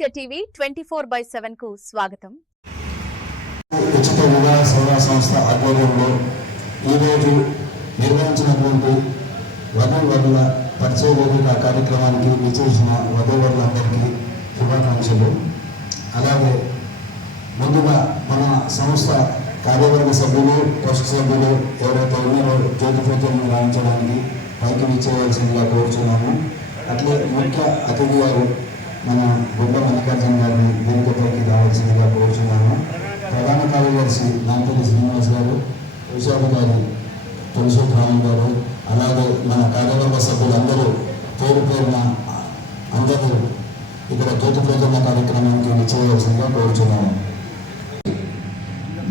సమస్య టీవీ 24/7 కు స్వాగతం. ఉచిత వివాహ సేవా సంస్థ ఆధ్వర్యంలో ఈరోజు నిర్వహించినటువంటి వధూవరుల పరిచయ వేదిక కార్యక్రమానికి విచ్చేసిన వధూవరులందరికీ శుభాకాంక్షలు. అలాగే ముందుగా మన సంస్థ కార్యవర్గ సభ్యులు, ట్రస్ట్ సభ్యులు ఎవరైతే ఉన్నారో జ్యోతి పూజలను రాయించడానికి పైకి విచ్చేయవలసిందిగా కోరుచున్నాము. అట్లే ముఖ్య అతిథి గారు మన గుడ్డ మల్లికార్జున గారిని వేదికపైకి రావాల్సిందిగా కోరుచున్నాము. ప్రధాన కార్యదర్శి నాంపల్లి శ్రీనివాస్ గారు, కోశాధికారి తులసిరామన్ గారు, అలాగే మన కార్యవర్గ సభ్యులందరూ పేరు పేరున అందరూ ఇక్కడ జ్యోతి పూజన కార్యక్రమానికి విచ్చేయవలసిందిగా కోరుచున్నాము.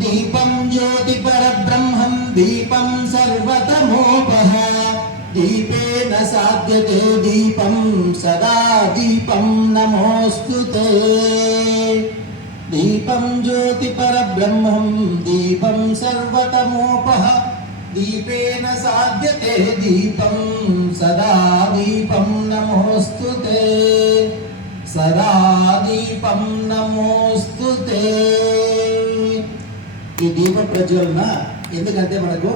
దీపం జ్యోతి పరబ్రహ్మం దీపం సర్వతమోపహ దీపేన సాధ్యతే దీపం సదా దీపం నమోస్తుతే. దీపం జ్యోతి పరబ్రహ్మం దీపం సర్వతమోపహ దీపేన సాధ్యతే దీపం సదా దీపం నమోస్తుతే. సదా దీపం నమోస్తుతే. ఈ దీప ప్రజ్వలన ఎందుకంటే మనకు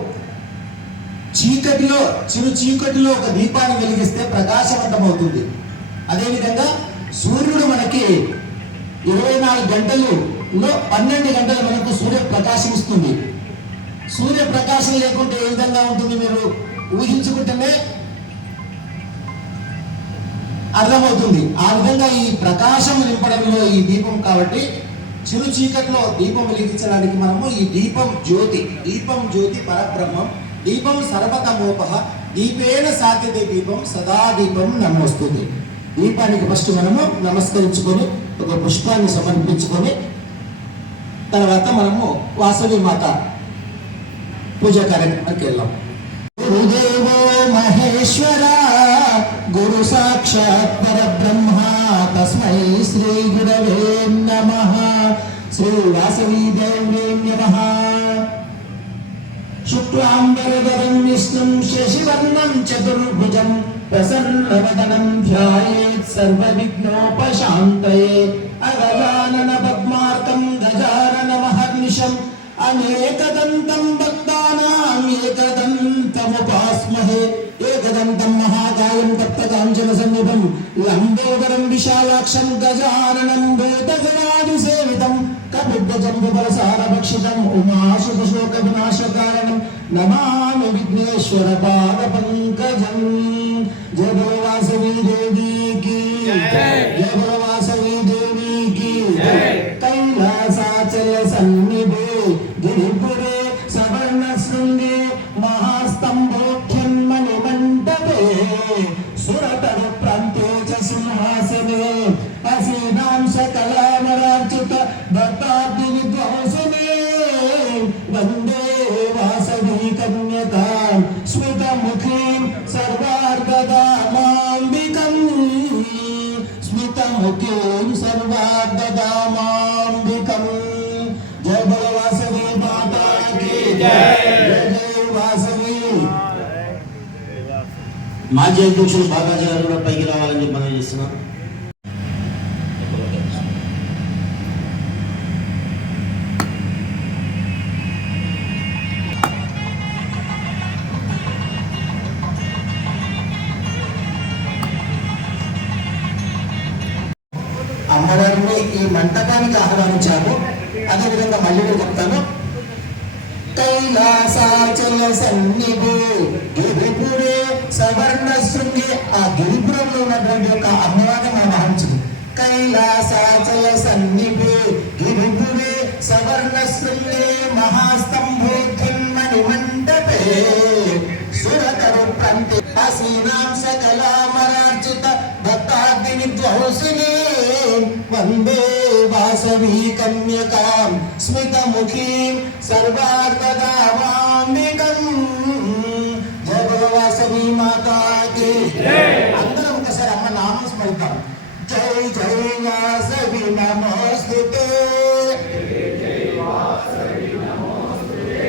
చీకటిలో చిరు చీకటిలో ఒక దీపాన్ని వెలిగిస్తే ప్రకాశవంతమవుతుంది. అదేవిధంగా సూర్యుడు మనకి 24 గంటలలో 12 గంటలు మనకు సూర్య ప్రకాశిస్తుంది. సూర్యప్రకాశం లేకుంటే ఏ విధంగా ఉంటుంది మీరు ఊహించుకుంటేనే అర్థమవుతుంది. ఆ విధంగా ఈ ప్రకాశం నింపడంలో ఈ దీపం కాబట్టి చిరు చీకట్లో దీపం వెలిగించడానికి మనము ఈ దీపం జ్యోతి పరబ్రహ్మం దీపం సర్వతమోపహ దీపేన సాధ్యతే దీపం సదా దీపం నమోస్తుతే. దీపానికి ఫస్ట్ మనము నమస్కరించుకొని ఒక పుష్పాన్ని సమర్పించుకొని తర్వాత మనము వాసవి మాత పూజ కార్యక్రమానికి వెళ్ళాం. గురుదేవో మహేశ్వర గురు సాక్షాత్ పరబ్రహ్మ తస్మై శ్రీ గురవే నమః. శ్రీ వాసవీ దేవ్యే నమః. శుక్లాంబరధరం విష్ణుం శశివర్ణం చతుర్భుజం ప్రసన్నవదనం ధ్యాయేత్ సర్వవిఘ్నోపశాంతయే. అగజానన పద్మార్కం గజానన మహర్నిశం అనేకదంతం భక్తానాం ఏకదంతముపాస్మహే. ఏకదంతం మహాకాయం తప్తకాంచన సన్నిభం లంబోదరం విశాలాక్షం గజాననం భూతగణాదిసేవితం కపిద్ధజంబుబలసారభక్షితం ఉమాశుభశోక వినాశకారణం నమామి విఘ్నేశ్వర పాద పంకజం. జయ బలో వాసవీ దేవీకి జయ బలో వాసవీ దేవీకి. కైలాసాచల సన్నిధే గిరిపురే సవర్ణ శృంగే మహాస్తంభోఖ్యం మణిమంటపే సురతరు ప్రాంతే చ సింహాసనే అసీనాం సకలామరార్చిత భక్తాబ్ది విద్వాంసనే. వందే వాసవీ కన్యకాం స్మితముఖీం సర్వార్ధదామాంబికం. స్మితముఖీం సర్వార్ధదామాంబికం. జయ బలో వాసవీ మాతా కీ జయ. జయ వాసవీ. మాజీ అధ్యక్షులు బాబాజీ గారు కూడా పైకి రావాలని చెప్పి మనం చేస్తున్నాం. అమ్మవారిని ఈ మంటపానికి ఆహ్వానించాము. అదేవిధంగా మళ్ళీ కూడా చెప్తాను. కైలాసాచల సన్నిధే గిరిపురే సవర్ణ శృంగే. ఆ గిరిపురంలో ఉన్నటువంటి యొక్క అమ్మవారిని మనం భావించింది. కైలాసాచల సన్నిధే గిరిపురే సవర్ణ శృంగే మహాస్తంభోఖ్యం మణిమంటపే సురతరు ప్రాంతే అసీనాం సకలామరార్చిత భక్తాబ్ది విద్వాంసినే. వందే వాసవీ కన్యకాం స్మితముఖీం సర్వార్ధదామాంబికం. జయ బలో వాసవీ మాతా కీ జై. అందరం ఒకసారి అమ్మ నామం స్మరిద్దాం. జై జై వాసవి నమోస్తుతే. జై జై వాసవి నమోస్తుతే.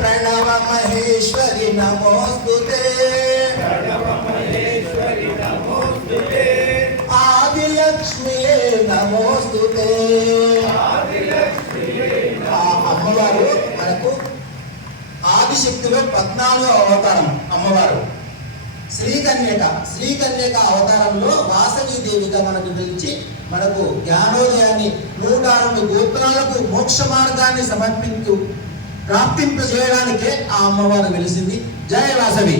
ప్రణవ మహేశ్వరి నమోస్తుతే ఆదిలక్ష్మి నమోస్తుతే. ఆ అమ్మవారు మనకు ఆదిశక్తిలో 14వ అవతారం అమ్మవారు. శ్రీకన్యక అవతారంలో వాసవి దేవిగా మనకు పిలిచి మనకు జ్ఞానోదయాన్ని 108 గోత్రాలకు మోక్ష మార్గాన్ని ప్రాప్తింపజేయడానికే ఆ అమ్మవారు వెలిసింది. జయ వాసవి.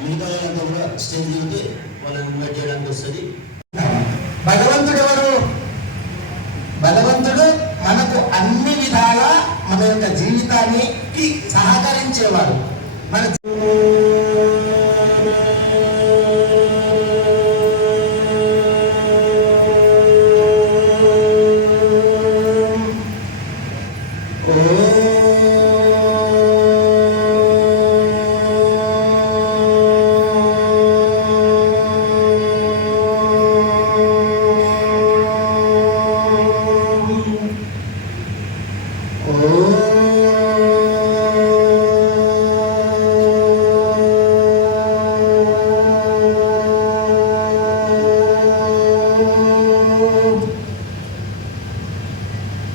మిగతా వాళ్ళంతా కూడా స్టేజ్ దిగితే వాళ్ళని ఇన్వైట్ చేయడానికి వస్తుంది. భగవంతుడు ఎవరు? భగవంతుడు మనకు అన్ని విధాలా మన యొక్క జీవితానికి సహకరించేవాడు. మన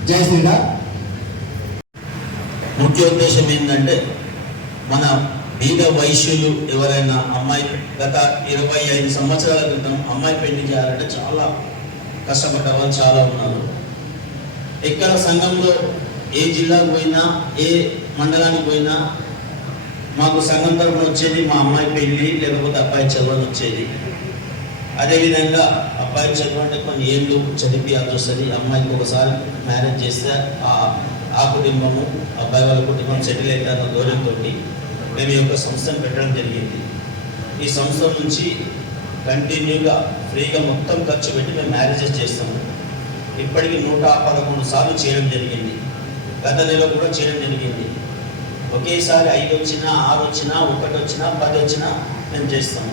జై శ్రీరామ్. ముఖ్య ఉద్దేశం ఏంటంటే మన బీద వైశ్యులు ఎవరైనా అమ్మాయి గత 25 సంవత్సరాల క్రితం అమ్మాయి పెళ్లి చేయాలంటే చాలా కష్టపడ్డ వాళ్ళు చాలా ఉన్నారు. ఎక్కడ సంఘంలో ఏ జిల్లాకు పోయినా ఏ మండలానికి పోయినా మాకు సంఘం తరపున వచ్చేది మా అమ్మాయి పెళ్లి లేకపోతే అబ్బాయి చదువు వచ్చేది. అదేవిధంగా అబ్బాయి చదువు అంటే కొన్ని ఏళ్ళు చదివియాల్సి వస్తుంది. అమ్మాయికి ఒకసారి మ్యారేజ్ చేస్తే ఆ కుటుంబము అబ్బాయి వాళ్ళ కుటుంబం సెటిల్ అవుతారన్న ధోరణితో మేము ఈ యొక్క సంస్థను పెట్టడం జరిగింది. ఈ సంస్థ నుంచి కంటిన్యూగా ఫ్రీగా మొత్తం ఖర్చు పెట్టి మేము మ్యారేజెస్ చేస్తాము. ఇప్పటికీ 111 సార్లు చేయడం జరిగింది. గత నెల కూడా చేయడం జరిగింది. ఒకేసారి 5 వచ్చినా 6 వచ్చినా 1 వచ్చినా 10 వచ్చినా మేము చేస్తాము.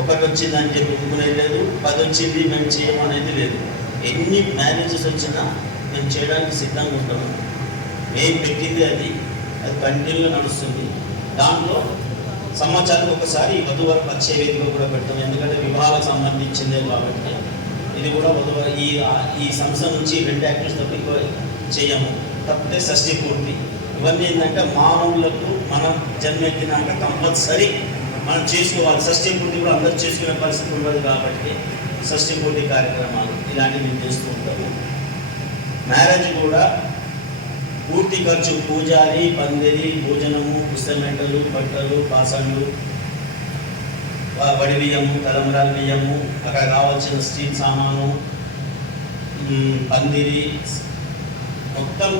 1 వచ్చిందని చెప్పి ఒప్పుకునేది లేదు, 10 వచ్చింది మేము చేయమనేది లేదు. ఎన్ని మ్యారేజెస్ వచ్చినా మేము చేయడానికి సిద్ధంగా ఉంటాము. మేము పెట్టింది అది కంటిన్యూగా నడుస్తుంది. దాంట్లో సంవత్సరానికి ఒకసారి వధువర పరిచయ వేదిక కూడా పెడతాం. ఎందుకంటే వివాహాలకు సంబంధించిందే కాబట్టి ఇది కూడా వధువర ఈ సంస్థ నుంచి 2 యాక్టివిటీస్ తప్ప ఎక్కువ చేయము. తప్పితే షష్ఠి పూర్తి ఇవన్నీ ఏంటంటే మామూలులకు మనం జన్మెత్తినాక కంపల్సరీ మనం చేసుకోవాలి. షష్ఠి పూర్తి కూడా అందరూ చేసుకునే పరిస్థితి ఉండదు కాబట్టి షష్ఠి పూర్తి కార్యక్రమాలు ఇలాంటివి మేము చేస్తూ ఉంటాము. మ్యారేజ్ కూడా పూర్తి ఖర్చు పూజారి, పందిరి, భోజనము, పుస్తమెంటలు, బట్టలు, పాసండ్లు, వడి బియ్యము, తలంబ్రాల బియ్యము, అక్కడ కావాల్సిన స్టీల్ సామాను, పందిరి మొత్తం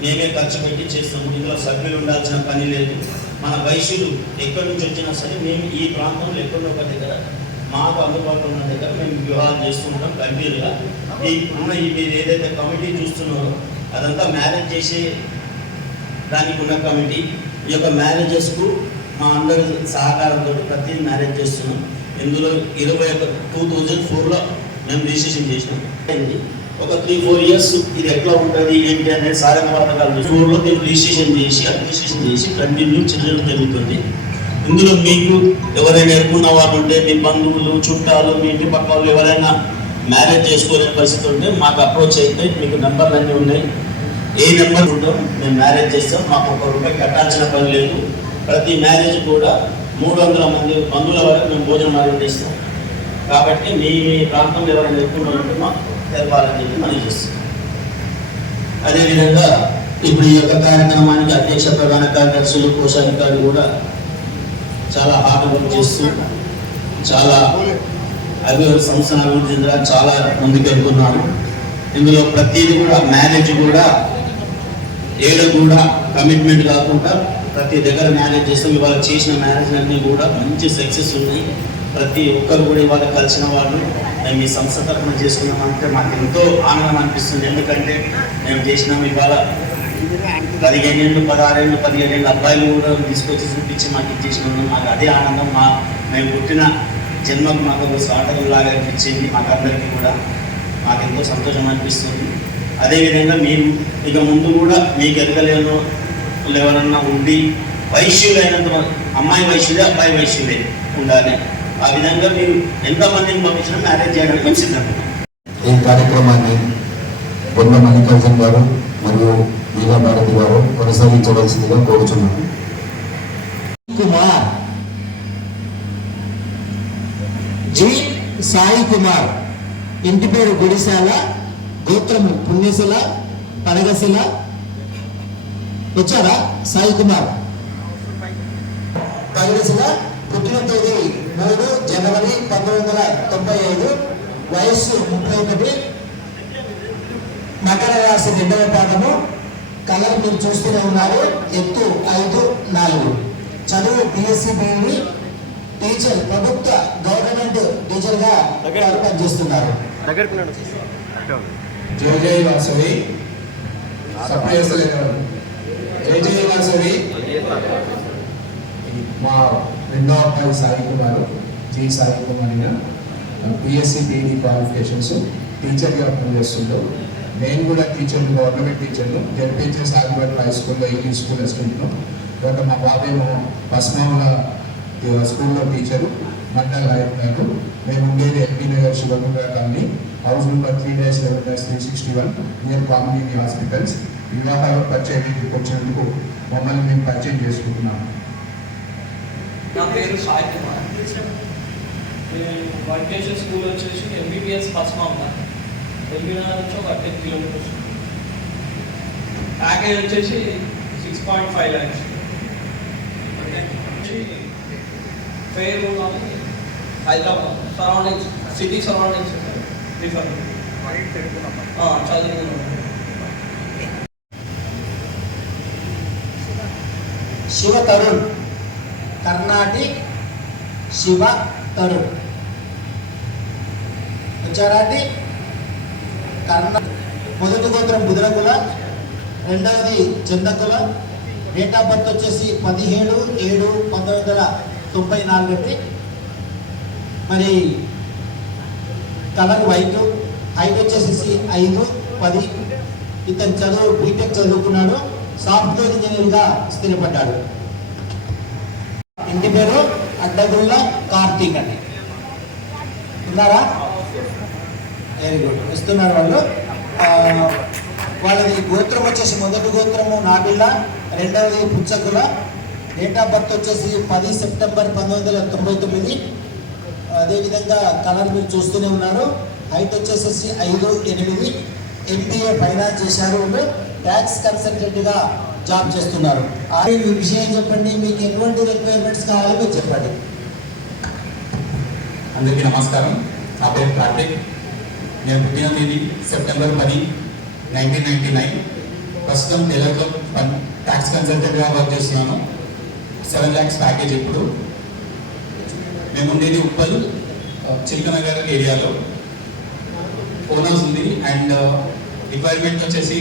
మేమే ఖర్చు పెట్టి చేస్తాము. ఇందులో సభ్యులు ఉండాల్సిన పని లేదు. మన వైశ్యులు ఎక్కడి నుంచి వచ్చినా సరే మేము ఈ ప్రాంతంలో ఎక్కడో ఒక దగ్గర మాకు అందుబాటులో ఉన్న దగ్గర మేము వివాహాలు చేస్తుంటాం. కంటిన్యూగా ఇప్పుడున్న మీరు ఏదైతే కమిటీ చూస్తున్నారో అదంతా మ్యారేజ్ చేసే దానికి ఉన్న కమిటీ. ఈ యొక్క మ్యారేజెస్కు మా అందరి సహకారంతో ప్రతి మ్యారేజ్ చేస్తున్నాం. ఇందులో 2004లో మేము రిజిస్ట్రేషన్ చేసినాం. ఒక 3-4 ఇయర్స్ ఇది ఎట్లా ఉంటుంది ఏంటి అనేది సాధన పథకాలు 4లో మేము రిజిస్ట్రేషన్ చేసి కంటిన్యూ చేయడం జరుగుతుంది. ఇందులో మీకు ఎవరైనా ఎరుకున్న వాళ్ళు ఉంటే మీ బంధువులు, చుట్టాలు, మీ ఇంటి పక్క వాళ్ళు ఎవరైనా మ్యారేజ్ చేసుకోలేని పరిస్థితి ఉంటే మాకు అప్రోచ్ అయితే మీకు నెంబర్లు అన్నీ ఉన్నాయి. ఏ నెంబర్ ఉందో మేము మ్యారేజ్ చేస్తాం. మాకు ₹1 కట్టాల్సిన పని లేదు. ప్రతి మ్యారేజ్ కూడా 300 మంది బంధువుల వరకు మేము భోజనం అరేంజ్ చేస్తాం. కాబట్టి మీ ప్రాంతంలో ఎవరైనా ఎక్కువ ఉంటే మాకు తెలపాలని చెప్పి మనం చేస్తాం. అదేవిధంగా ఇప్పుడు ఈ యొక్క కార్యక్రమానికి అధ్యక్ష ప్రధాన కార్యదర్శులు, కోశాధికారులు కూడా చాలా హార్డ్ వర్క్ చేస్తూ చాలా సంస్థ అభివృద్ధి చాలా ముందుకు వెళ్తున్నారు. ఇందులో ప్రతిదీ కూడా మ్యారేజ్ కూడా ఏదో కూడా కమిట్మెంట్ కాకుండా ప్రతి దగ్గర మ్యారేజ్ చేస్తాం. ఇవాళ చేసిన మ్యారేజ్ అన్నీ కూడా మంచి సక్సెస్ ఉన్నాయి. ప్రతి ఒక్కరు కూడా ఇవాళ కలిసిన వాళ్ళు మేము ఈ సంస్థ తరఫున చేసుకున్నామంటే మాకు ఎంతో ఆనందం అనిపిస్తుంది. ఎందుకంటే మేము చేసినాము ఇవాళ 15 ఏళ్ళు, 16 ఏళ్ళు, 17 ఏళ్ళు అబ్బాయిలు కూడా తీసుకొచ్చి చూపించి మాకు ఇచ్చేసినాము. మాకు అదే ఆనందం. మేము పుట్టిన జన్మకు మాకు ఒక స్వాగతం లాగా అనిపించింది. మాకు అందరికీ కూడా మాకు ఎంతో సంతోషం అనిపిస్తుంది. అదేవిధంగా మేము ఇక ముందు కూడా మీకు ఎదగలేను ఎవరన్నా ఉండి వైశ్యులైనంత అమ్మాయి వైశ్యులే అబ్బాయి వైశ్యులే ఉండాలి. ఆ విధంగా మీరు ఎంతమందిని పంపించినా మ్యారేజ్ చేయడానికి మేము సిద్ధంగా. ఈ కార్యక్రమాన్ని పొన్న మల్లికార్జున గారు మరియు మీరా భారతి గారు కొనసాగించవలసిందిగా కోరుచున్నాను. కుమార్ జి సాయి కుమార్, ఇంటి పేరు గుడిశాల, గోత్రము పుణ్యశిల, పడగశిల. వచ్చారా? సాయి కుమార్ పడగశిల, పుట్టిన తేదీ 3 జనవరి 1995, వయస్సు 31, మకర రాశి 2వ పాదము, కలర్ మీరు చూస్తూనే ఉన్నారు, ఎత్తు 5'4", చదువు బిఎస్సి బిఈడి, టీచర్ ప్రభుత్వ గవర్నమెంట్ టీచర్ గా పనిచేస్తున్నారు. జై జై వాసవి జై జై వాసవి. మా రెండో అబ్బాయి Sai Kumar, G Sai Kumar, BSc B Ed qualifications, టీచర్గా పనిచేస్తుండ్రు. నేను కూడా టీచర్లు, గవర్నమెంట్ టీచర్లు, జెడ్పిహెచ్ఎస్ ఆల్బర్ట్ హై స్కూల్లో ఇంగ్లీష్ స్కూల్ అసిస్టెంట్ను. తర్వాత మా బాబేమో పస్మావుల స్కూల్లో టీచరు, మండల నాయకులు. మేము ఉండేది LB Nagar Shivakumara colony, house number 3-11-361, near community hospitals. వివాహ పరిచయం వచ్చినందుకు మమ్మల్ని మేము పరిచయం చేసుకుంటున్నాము. నా పేరు సాయి కుమార్. నేను వైకేషన్ స్కూల్ వచ్చేసి ఎంబీబీఎస్ పస్మాంబ, ఎల్బీ నగర్ నుంచి ఒక 10 కిలోమీటర్స్. ప్యాకేజ్ వచ్చేసి 6.5 lakhs. ఫెయిర్ ఉన్నాము Hyderabad surroundings, city surroundings prefer చదువుకున్నాము. శివ తరుణ్, కర్ణాటిక్ శివ తరుణ్. వచ్చారాటి? మొదటి గోత్రం బుధరకుల, రెండవది చందకుల, డేట్ ఆఫ్ బర్త్ వచ్చేసి 17/7/1994. మరి కలర్ వైట్, హైట్ వచ్చేసి 5'10". ఇతను చదువు బీటెక్ చదువుకున్నాడు, సాఫ్ట్వేర్ ఇంజనీర్గా స్థిరపడ్డాడు. ఇంటి పేరు అడ్డగుళ్ళ కార్తీక్ అండి. ఉన్నారా? వెరీ గుడ్, వస్తున్నారు వాళ్ళు. వాళ్ళది గోత్రం వచ్చేసి మొదటి గోత్రము నాబిళ్ళ, రెండవది పుచ్చకుల, డేట్ ఆఫ్ బర్త్ వచ్చేసి 10 సెప్టెంబర్ 1999. అదేవిధంగా కలర్ మీరు చూస్తూనే ఉన్నారు. హైట్ వచ్చేసి 5'8". ఎంబీఏ ఫైనాన్స్ చేశారు. వాళ్ళు ట్యాక్స్ కన్సల్టెంట్గా జాబ్ చేస్తున్నారు. మీ విషయం చెప్పండి, మీకు ఎటువంటి రిక్వైర్మెంట్స్ కావాలో మీరు చెప్పండి. అందరికీ నమస్కారం. నా పేరు కార్తిక్. నేను పుట్టిన తేదీ సెప్టెంబర్ 10, 1999. ప్రస్తుతం తెలుగులో ట్యాక్స్ కన్సల్టెంట్గా వర్క్ చేస్తున్నాను. 7 lakhs ప్యాకేజ్. ఇప్పుడు మేము ఉండేది ఉప్పల్ చిల్కనగర్ ఏరియాలో. ఓనర్స్ ఉంది. అండ్ రిక్వైర్మెంట్ వచ్చేసి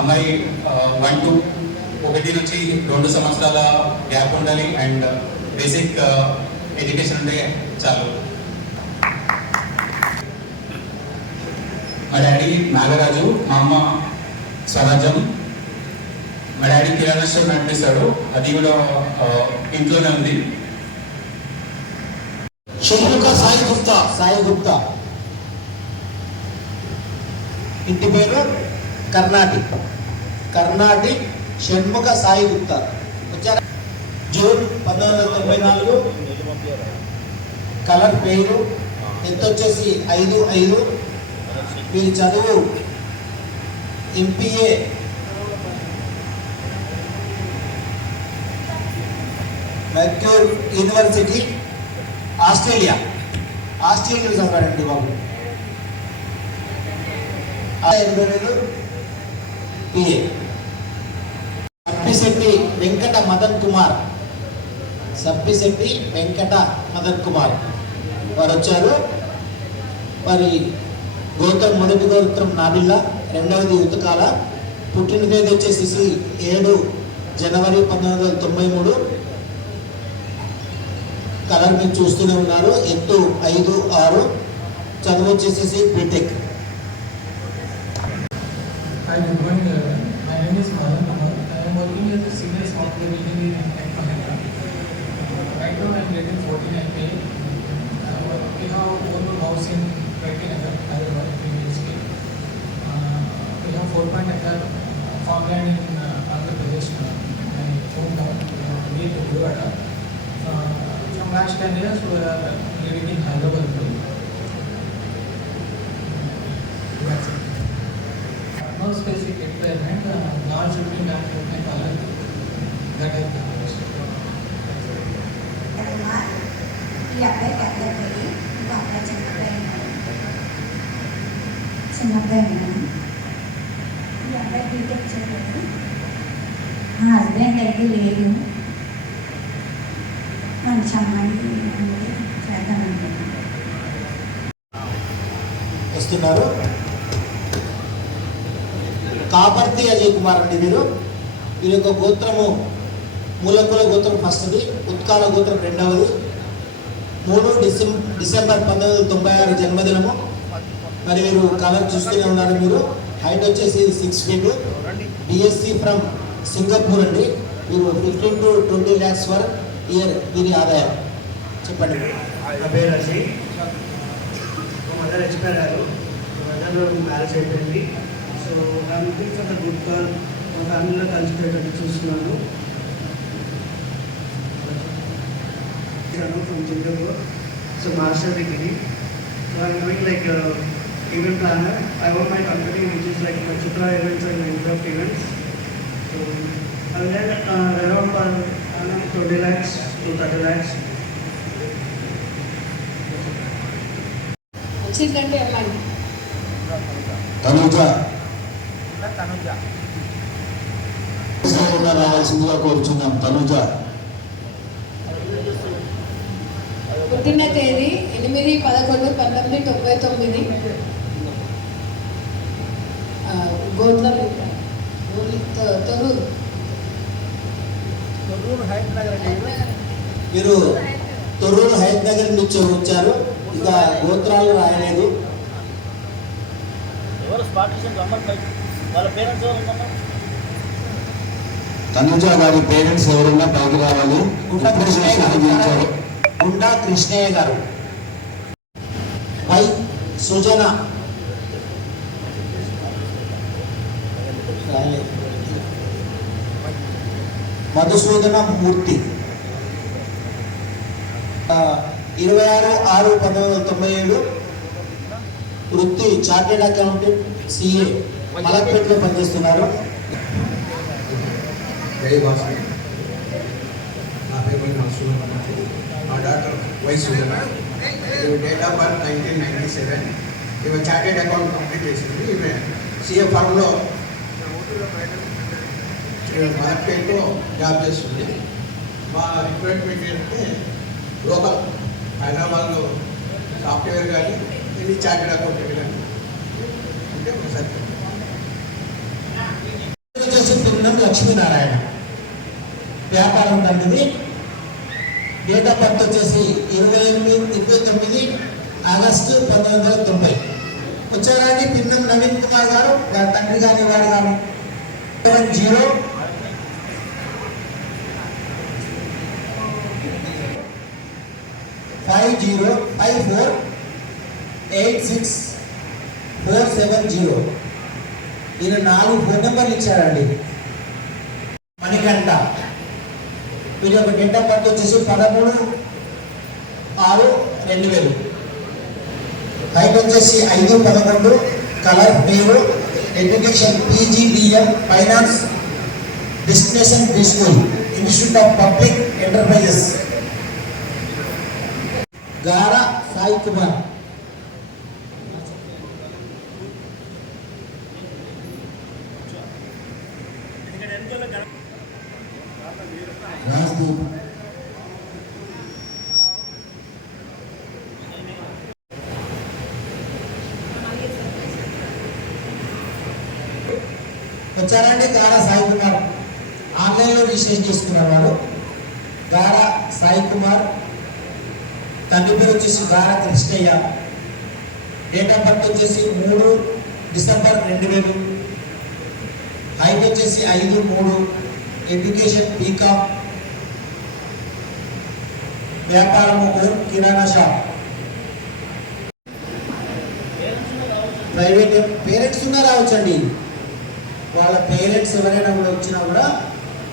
అమ్మాయి 1 నుంచి 2 సంవత్సరాల గ్యాప్ ఉండాలి. అండ్ బేసిక్ ఎడ్యుకేషన్ ఉంటే చాలు. మా డాడీ నాగరాజు, మా అమ్మ స్వరాజ్యం. మా డాడీ కిరాణా స్టోర్ నడిపిస్తాడు, అది కూడా ఇంట్లోనే ఉంది. షణ్ముఖ సాయి గుప్తా. సాయి గుప్తా, ఇంటి పేరు కర్ణాటిక్. షణ్ముఖ సాయి గుప్తా. వచ్చారా? జూన్ 1994. కలర్ పేరు, ఎంత వచ్చేసి 5'5". వీరి చదువు ఎంపీఏ మెర్క్యూర్ యూనివర్సిటీ, ఆస్ట్రేలియా చదివాడండి బాబు. 80,000 పిఏ. సప్పిశెట్టి వెంకట మదన్ కుమార్ వారు వచ్చారు. మరి గోత్రం మొదటి గోత్రం నాబిళ్ళ, రెండవది ఉతకాల, పుట్టిన తేదీ వచ్చేసి 7 జనవరి 1993. కలర్ మీరు చూస్తూనే ఉన్నారు. ఎత్తు 5'6", చదువు వచ్చేసి BTech. good morning everyone. My name is Madan Kumar. I am working as a senior software engineer in Tech Mahindra. Right now I am getting 14 pay. We have one house in 20 acre Hyderabad previously. We have 4 acre farmland in Andhra Pradesh, my hometown, near to Guruvada. From last 10 years we are living in Hyderabad. That's it. No specific requirement, all should be matched with my college. That is the question. ఈ అబ్బాయికి అబ్బాయి పెళ్ళి ఇంకో అబ్బాయి చిన్నబ్బాయి ఈ అబ్బాయి BTech చదివాడు. మా హస్బెండ్ అయితే లేదు. మంచి అమ్మాయి చేద్దామంటున్నాను. వస్తున్నారు. కాపర్తి అజయ్ కుమార్ అండి వీరు యొక్క గోత్రము మూలకుల గోత్రం ఫస్ట్ది, ఉత్కాల గోత్రం రెండవది. 3 డిసెంబర్ 1996 జన్మదినము. మరి వీరు కలర్ చూస్తూనే ఉన్నారు. మీరు హైట్ వచ్చేసి 6 feet. బిఎస్సి ఫ్రమ్ సింగపూర్ అండి. వీరు 15 to 20 lakhs ఫర్ ఇయర్ వీరి ఆదాయం. చెప్పండి. నా పేరు అజయ్. మా మదర్ ఎక్స్పైర్ అయ్యారు. మా మదర్ మ్యారేజ్ అయిపోయింది. So I'm looking for the good girl. మా ఫ్యామిలీలో కలిసిపోయేటట్టు చూస్తున్నాను. From Singapore. So master degree. So I'm doing like event planner. I own my company which is like Chitra events and Minecraft events. So I learn around 20 lakhs to 30 lakhs. వచ్చిందంటే అమ్మాయి తనుజ రావాల్సిందిగా కోరుచున్నాం. తనుజ పుట్టిన తేదీ 8/11/1999. గోత్రం తొర్రూరు. మీరు తొర్రూరు హైద్ నగర్ నుంచి వచ్చారు. ఇక గోత్రాలు రాయలేదు. తనుజ గారి పేరెంట్స్ ఎవరున్నా పైకి రావాలి. గుండా కృష్ణయ్య గారు. వై సుజన మధుసూదన మూర్తి. 26/6/1997. వృత్తి చార్టెడ్ అకౌంటెంట్, సిఏ, మలక్పేటలో పనిచేస్తున్నారు. జై భాస్కర్. నా పేరు మధుసూదన్. మా doctor why Sujana. Date of birth 1997. ఇవి చార్టెడ్ అకౌంట్ కంప్లీట్ చేసింది. ఈమె సిఏ ఫార్మ్లో మలక్పేటలో జాబ్ చేస్తుంది. మా రిక్వైర్మెంట్ ఏంటంటే లోకల్ హైదరాబాద్లో సాఫ్ట్వేర్ కానీ ఇది చార్టెడ్ అకౌంటెంట్ కానీ అంటే సత్యం. తిరుమల లక్ష్మీనారాయణ. వ్యాపారం తండ్రిది. డేట్ ఆఫ్ బర్త్ వచ్చేసి 29 ఆగస్టు 1990. వచ్చారాని పిన్నం నవీన్ కుమార్ గారు, వారి తండ్రి గారి వారు గారు. 7050548640. ఈయన 4 ఫోన్ నెంబర్లు ఇచ్చారండి. మణికంఠ. వీరి యొక్క డేట్ ఆఫ్ బర్త్ వచ్చేసి 13/6/2000. హైట్ వచ్చేసి 5'11". కలర్ పేరు, education PGDM, finance, destination B school, institute of public enterprises. Gara Sai Kumar. Rajdeep. వచ్చారండి గారా సాయి కుమార్. ఆన్లైన్లో రిజిస్ట్రేషన్ చేసుకున్నారు వారు. గారా సాయి కుమార్. తండ్రి పేరు వచ్చేసి గారా కృష్ణయ్య. డేట్ ఆఫ్ బర్త్ వచ్చేసి 3 డిసెంబర్ 2000. హైట్ వచ్చేసి 5'3", ఎడ్యుకేషన్ బీకామ్, వ్యాపారము కిరాణా షాప్. ప్రైవేట్ పేరెంట్స్ ఉన్నా రావచ్చండి, వాళ్ళ పేరెంట్స్ ఎవరైనా కూడా వచ్చినా కూడా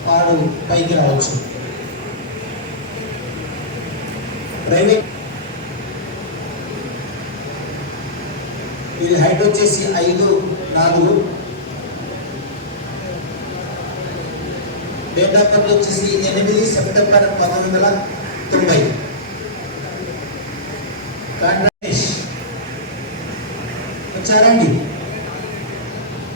వాడు పైకి రావచ్చు. ప్రైవేట్ వీరి హైట్ వచ్చేసి 5'4", డేట్ ఆఫ్ బర్త్ వచ్చేసి 8 సెప్టెంబర్ 1990. వచ్చారండి.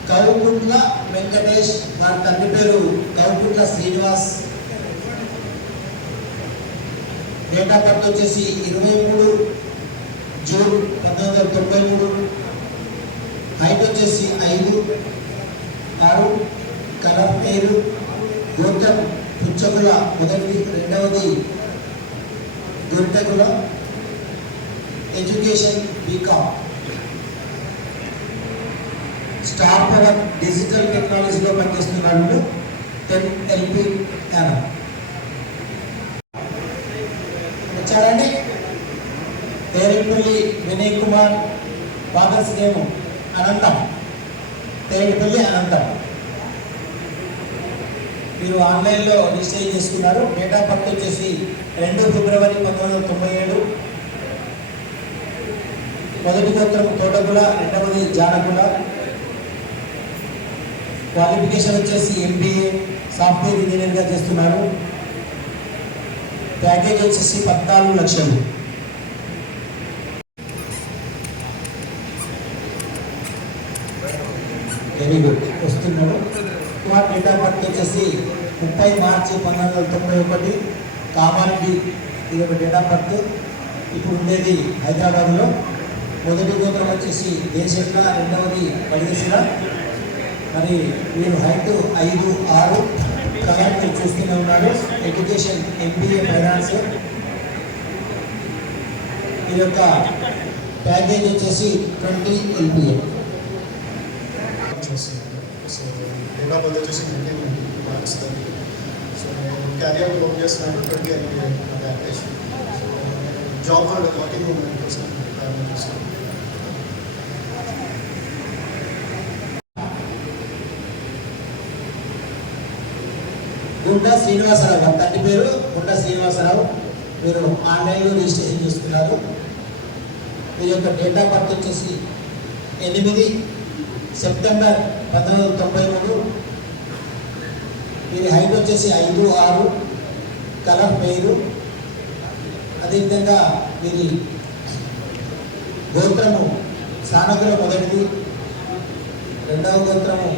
కౌకుట్ల వెంకటేష్, వారి తండ్రి పేరు Koukutla Srinivas, date of birth వచ్చేసి 23 జూన్ 1993, హైట్ వచ్చేసి 5'6", కలర్ పేరు గోత్రం పుచ్చకుల, మొదటిది, రెండవది గొర్రెకుల, education BCom, star power digital టెక్నాలజీలో పనిచేస్తున్నాడు, 10 LP యానం. వచ్చారండి. తేరేపల్లి వినయ్ కుమార్, ఫాదర్స్ నేమ్ అనంతం, తేరేపల్లి అనంతం. మీరు ఆన్లైన్లో రిజిస్టర్ చేసుకున్నారు. డేట్ ఆఫ్ బర్త్ వచ్చేసి 2 ఫిబ్రవరి 1997, మొదటి గోత్రం తోటకుల, రెండవది జానకుల, క్వాలిఫికేషన్ వచ్చేసి MBA సాఫ్ట్వేర్ ఇంజనీర్గా చేస్తున్నారు. ప్యాకేజ్ వచ్చేసి 14 లక్షలు. Very good. వస్తున్నాడు. కుమార్ డేట్ ఆఫ్ బర్త్ వచ్చేసి 30 మార్చి 1991, కామారెడ్డి, ఇది ఒక డేట్ ఆఫ్ బర్త్. ఇప్పుడు ఉండేది హైదరాబాద్లో. మొదటి గోత్రం వచ్చేసి దేశంగా, రెండవది బడిదేశంగా. మరి మీరు హైట్ 5'6", కలర్ మీరు చూస్తూనే ఉన్నారు, ఎడ్యుకేషన్ MBA ఫైనాన్స్. ఈ యొక్క ప్యాకేజ్ వచ్చేసి 20 LPA. So date of birth వచ్చేసి 19 మార్క్స్. సో క్యారియర్ వర్క్ చేస్తున్నాను, 20 LPA package. Job working women కోసం చేస్తాను. గుండా శ్రీనివాసరావు, తండ్రి పేరు గుండా శ్రీనివాసరావు. మీరు ఆన్లైన్లో రిజిస్ట్రేషన్ చేసుకున్నారు. మీ యొక్క డేట్ ఆఫ్ బర్త్ వచ్చేసి 8 సెప్టెంబర్ 1993. వీరి హైట్ వచ్చేసి 5'6", కలర్ పేరు. అదేవిధంగా వీరి గోత్రము సానకుల, మొదటిది, రెండవ గోత్రము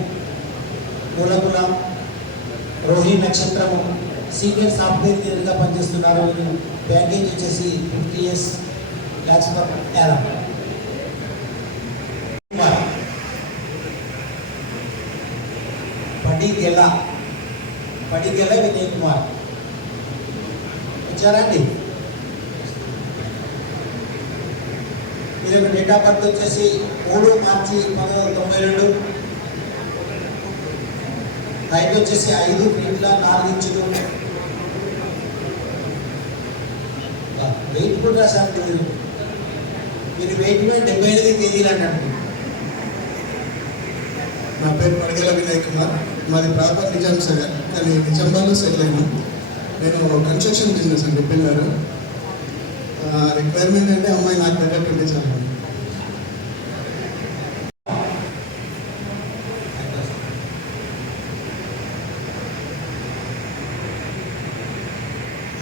మూలకుల, రోహిణి నక్షత్రము, సీనియర్ సాఫ్ట్వేర్ ఇంజనీర్గా పనిచేస్తున్నారు. ప్యాకేజ్ వచ్చేసి 50 lakhs per annum. Padigela Vinay Kumar. వచ్చారండి. మీరు డేట్ ఆఫ్ బర్త్ వచ్చేసి 3 మార్చి 1992, హైట్ వచ్చేసి 5 ఫీట్ 4 ఇంచులు. వెయిట్ కూడా రాశారు మీరు వెయిట్ 75 kg అన్నట్టు. నా పేరు పడిగెల వినయ్ కుమార్, మాది ప్రాపర్ నిజాం సాగర్, కానీ నిజామాబాద్లో సెటిల్ అయినా. నేను కన్స్ట్రక్షన్ బిజినెస్ అండి పిల్లలు. రిక్వైర్మెంట్ అంటే అమ్మాయి నాకు తగ్గట్టు ఉంటే చాలు.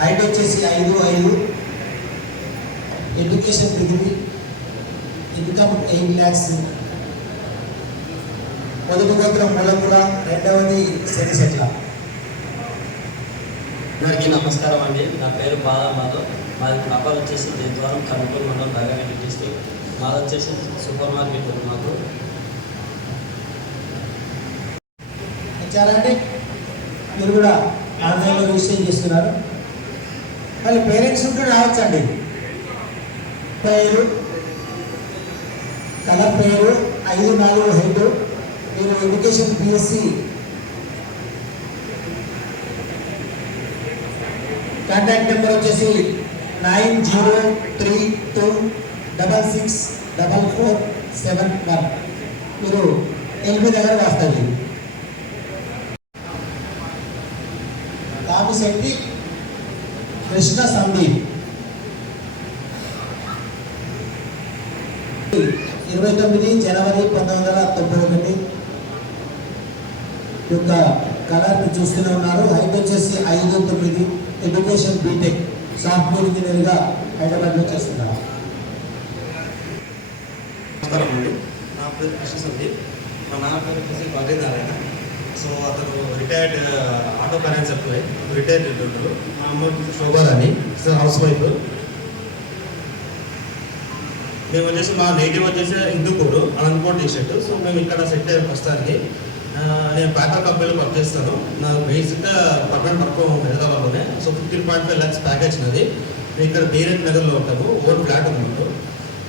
హైట్ వచ్చేసి 5'5", ఎడ్యుకేషన్ డిగ్రీ, ఇన్కమ్ 8 lakhs. మొదటి గోత్రం మూలకుల, రెండవది సెరిసెట్ల. అందరికీ నమస్కారం అండి. నా పేరు బాలా మాధవ్, మాది ప్రాపర్ వచ్చేసి దేద్వారం, కర్నూలు మండలం, రంగారెడ్డి డిస్ట్రిక్ట్. మాది వచ్చేసి సూపర్ మార్కెట్ ఉంది మాకు. వచ్చారండి. మీరు కూడా ఆన్లైన్లో రిజిస్టర్ చేస్తున్నారు. మళ్ళీ పేరెంట్స్ ఉంటే రావచ్చండి. పేరు, కలర్ పేరు, 5'4" హైట్. మీరు ఎడ్యుకేషన్ BSc కాంటాక్ట్ నెంబర్ వచ్చేసి 9032664471. మీరు ఎల్బీ దగ్గర రాస్తారు. కామిశెట్టి కృష్ణ సందీప్ 29 జనవరి 1991 యొక్క కలర్ని చూస్తూనే ఉన్నారు. హైట్ వచ్చేసి 5'9", ఎడ్యుకేషన్ బీటెక్ సాఫ్ట్వేర్ ఇంజనీర్గా హైదరాబాద్లో చేస్తున్నారు. నమస్కారం అండి, నా పేరు కృష్ణ సందీప్. మా నాన్న పేరు వచ్చేసి భాగ్యనారాయణ. సో అతను retired auto finance employee, retired ఉంటారు. మా అమ్మ శోభారాణి, హౌస్ వైఫ్. మేము వచ్చేసి మా నేటివ్ వచ్చేసి హిందూపూర్, అనంతపూర్ డిస్ట్రిక్ట్. సో మేము ఇక్కడ సెట్ అయ్యాం ప్రస్తుతానికి. నేను పేపర్ కంపెనీలో వర్క్ చేస్తాను. నాకు బేసిక్గా పర్మనెంట్ వర్క్ హైదరాబాద్లోనే. సో 15.5 lakhs ప్యాకేజ్ ఉన్నది. మేము ఇక్కడ బీరెడ్ నగర్లో ఉంటాము. ఓన్ ఫ్లాట్ ఉంది.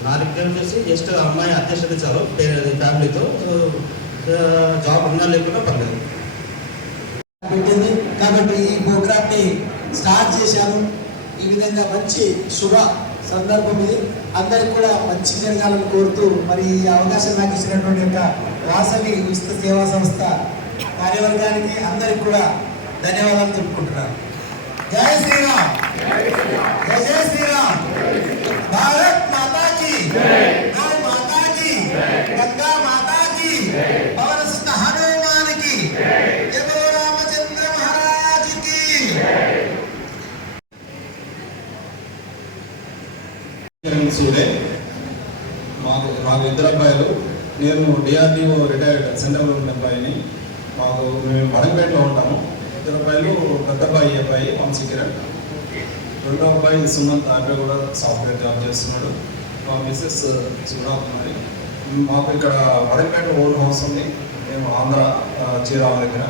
నా రిక్వెస్ట్ వచ్చేసి జస్ట్ అమ్మాయి అధ్యక్షత చాలు ఫ్యామిలీతో. జాబ్ ఉన్నా లేకుండా పర్లేదు. పెట్టింది కాబట్టి ఈ ప్రోగ్రామ్ని స్టార్ట్ చేశాను. ఈ విధంగా మంచి శుభ సందర్భం ఇది. అందరికి కూడా మంచి జరగాలని కోరుతూ మరి ఈ అవకాశం నాకు ఇచ్చినటువంటి యొక్క వాసవి ఉచిత సేవా సంస్థ కార్యవర్గానికి అందరికి కూడా ధన్యవాదాలు చెప్పుకుంటున్నాను. జై శ్రీరామ్, జై శ్రీరామ్. భారత్ మాతా కీ, గౌ మాతా కీ, గంగా మాతా కీ, పవన సుత హనుమాన్ కీ, జయ రామచంద్ర మహారాజ్ కీ. సూడే మాకు ఇద్దరు అబ్బాయిలు. నేను డిఆర్డిఓ రిటైర్డ్ సెంట్రల్ గవర్నమెంట్ ఎంప్లాయీని. మేము వడంపేటలో ఉంటాము. ఇద్దరు అబ్బాయిలు, పెద్ద అబ్బాయి వంశీకిరణ్, రెండో అబ్బాయి సుమంత్. అబ్బాయి కూడా సాఫ్ట్వేర్ జాబ్ చేస్తున్నాడు. మా మిస్సెస్ సుగుణాకుమారి. మాకు ఇక్కడ వడంపేట ఓన్ హౌస్ ఉంది. మేము ఆంధ్ర చీరాల దగ్గర,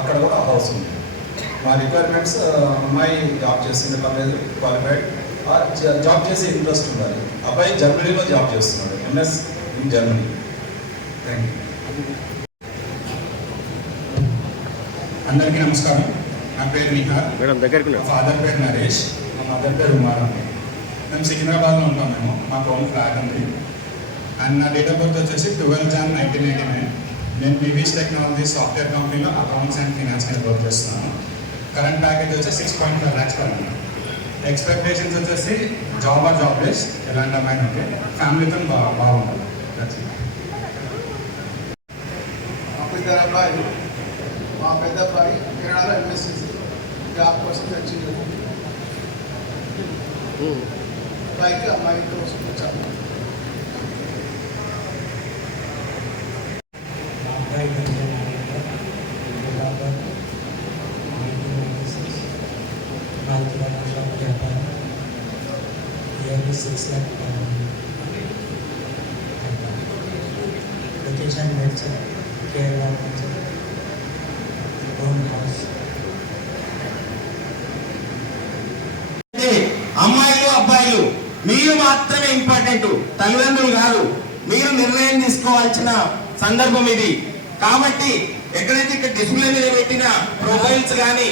అక్కడ కూడా హౌస్ ఉంది. మా రిక్వైర్మెంట్స్ అమ్మాయి జాబ్ చేస్తుంది, పర్లేదు, క్వాలిఫైడ్, జాబ్ చేసే ఇంట్రెస్ట్ ఉండాలి. అబ్బాయి జర్మనీలో జాబ్ చేస్తున్నాడు, MS in Germany. Thank you. అందరికీ నమస్కారం. నా పేరు నిహార్. మా ఫాదర్ పేరు నరేష్, మా మదర్ పేరు ఉమారాణి. మేము సికింద్రాబాద్లో ఉంటాం. మా ఓన్ ఫ్లాట్ ఉంది. అండ్ నా డేట్ ఆఫ్ బర్త్ వచ్చేసి 12 Jan 1989. నేను BVS టెక్నాలజీస్ సాఫ్ట్వేర్ కంపెనీలో అకౌంట్స్ అండ్ ఫినాన్స్ కింద వర్క్ చేస్తున్నాను. కరెంట్ ప్యాకేజ్ వచ్చి 6.5 lakhs per annum. ఎక్స్పెక్టేషన్స్ వచ్చేసి జాబ్ ఆర్ జాబ్లెస్, ఎలాంటి అమ్మాయిని ఉంటే ఫ్యామిలీతో బాగుంటుంది. ఇద్దరు అబ్బాయిలు. మా పెద్ద అబ్బాయి కేరళలో MSc జాబ్ కోసం తెచ్చింది. అబ్బాయికి అమ్మాయి కోసం వచ్చాము. Location Medicine, Kerala, own house. అమ్మాయిలు అబ్బాయిలు మీరు మాత్రమే ఇంపార్టెంట్, తల్లిదండ్రులు కాదు. మీరు నిర్ణయం తీసుకోవాల్సిన సందర్భం ఇది. కాబట్టి ఎక్కడైతే ఇక్కడ డిస్ప్లే మీద పెట్టిన ప్రొఫైల్స్ కానీ,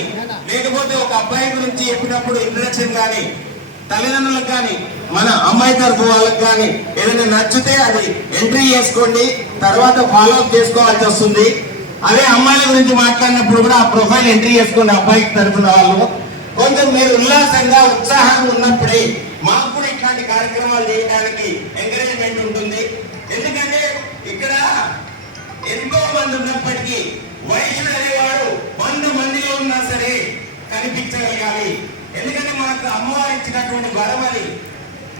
లేకపోతే ఒక అబ్బాయి గురించి చెప్పినప్పుడు ఇంట్రడక్షన్ కానీ, తల్లిదండ్రులకు కానీ మన అమ్మాయి తరఫు వాళ్ళకి కానీ ఏదైనా నచ్చితే అది ఎంట్రీ చేసుకోండి. తర్వాత ఫాలో అప్ చేసుకోవాల్సి వస్తుంది. అదే అమ్మాయిల గురించి మాట్లాడినప్పుడు కూడా ఆ ప్రొఫైల్ ఎంట్రీ చేసుకోండి. అబ్బాయికి తరఫున వాళ్ళు కొంచెం మీరు ఉల్లాసంగా ఉత్సాహంగా ఉన్నప్పుడే మాకు కూడా ఇట్లాంటి కార్యక్రమాలు చేయడానికి ఎంకరేజ్మెంట్ ఉంటుంది. ఎందుకంటే ఇక్కడ ఎంతో మంది ఉన్నప్పటికీ వైశ్యుడు అనేవాడు 100 మందిలో ఉన్నా సరే కనిపించగలగాలి. ఎందుకంటే మనకు అమ్మవారు ఇచ్చినటువంటి వరమని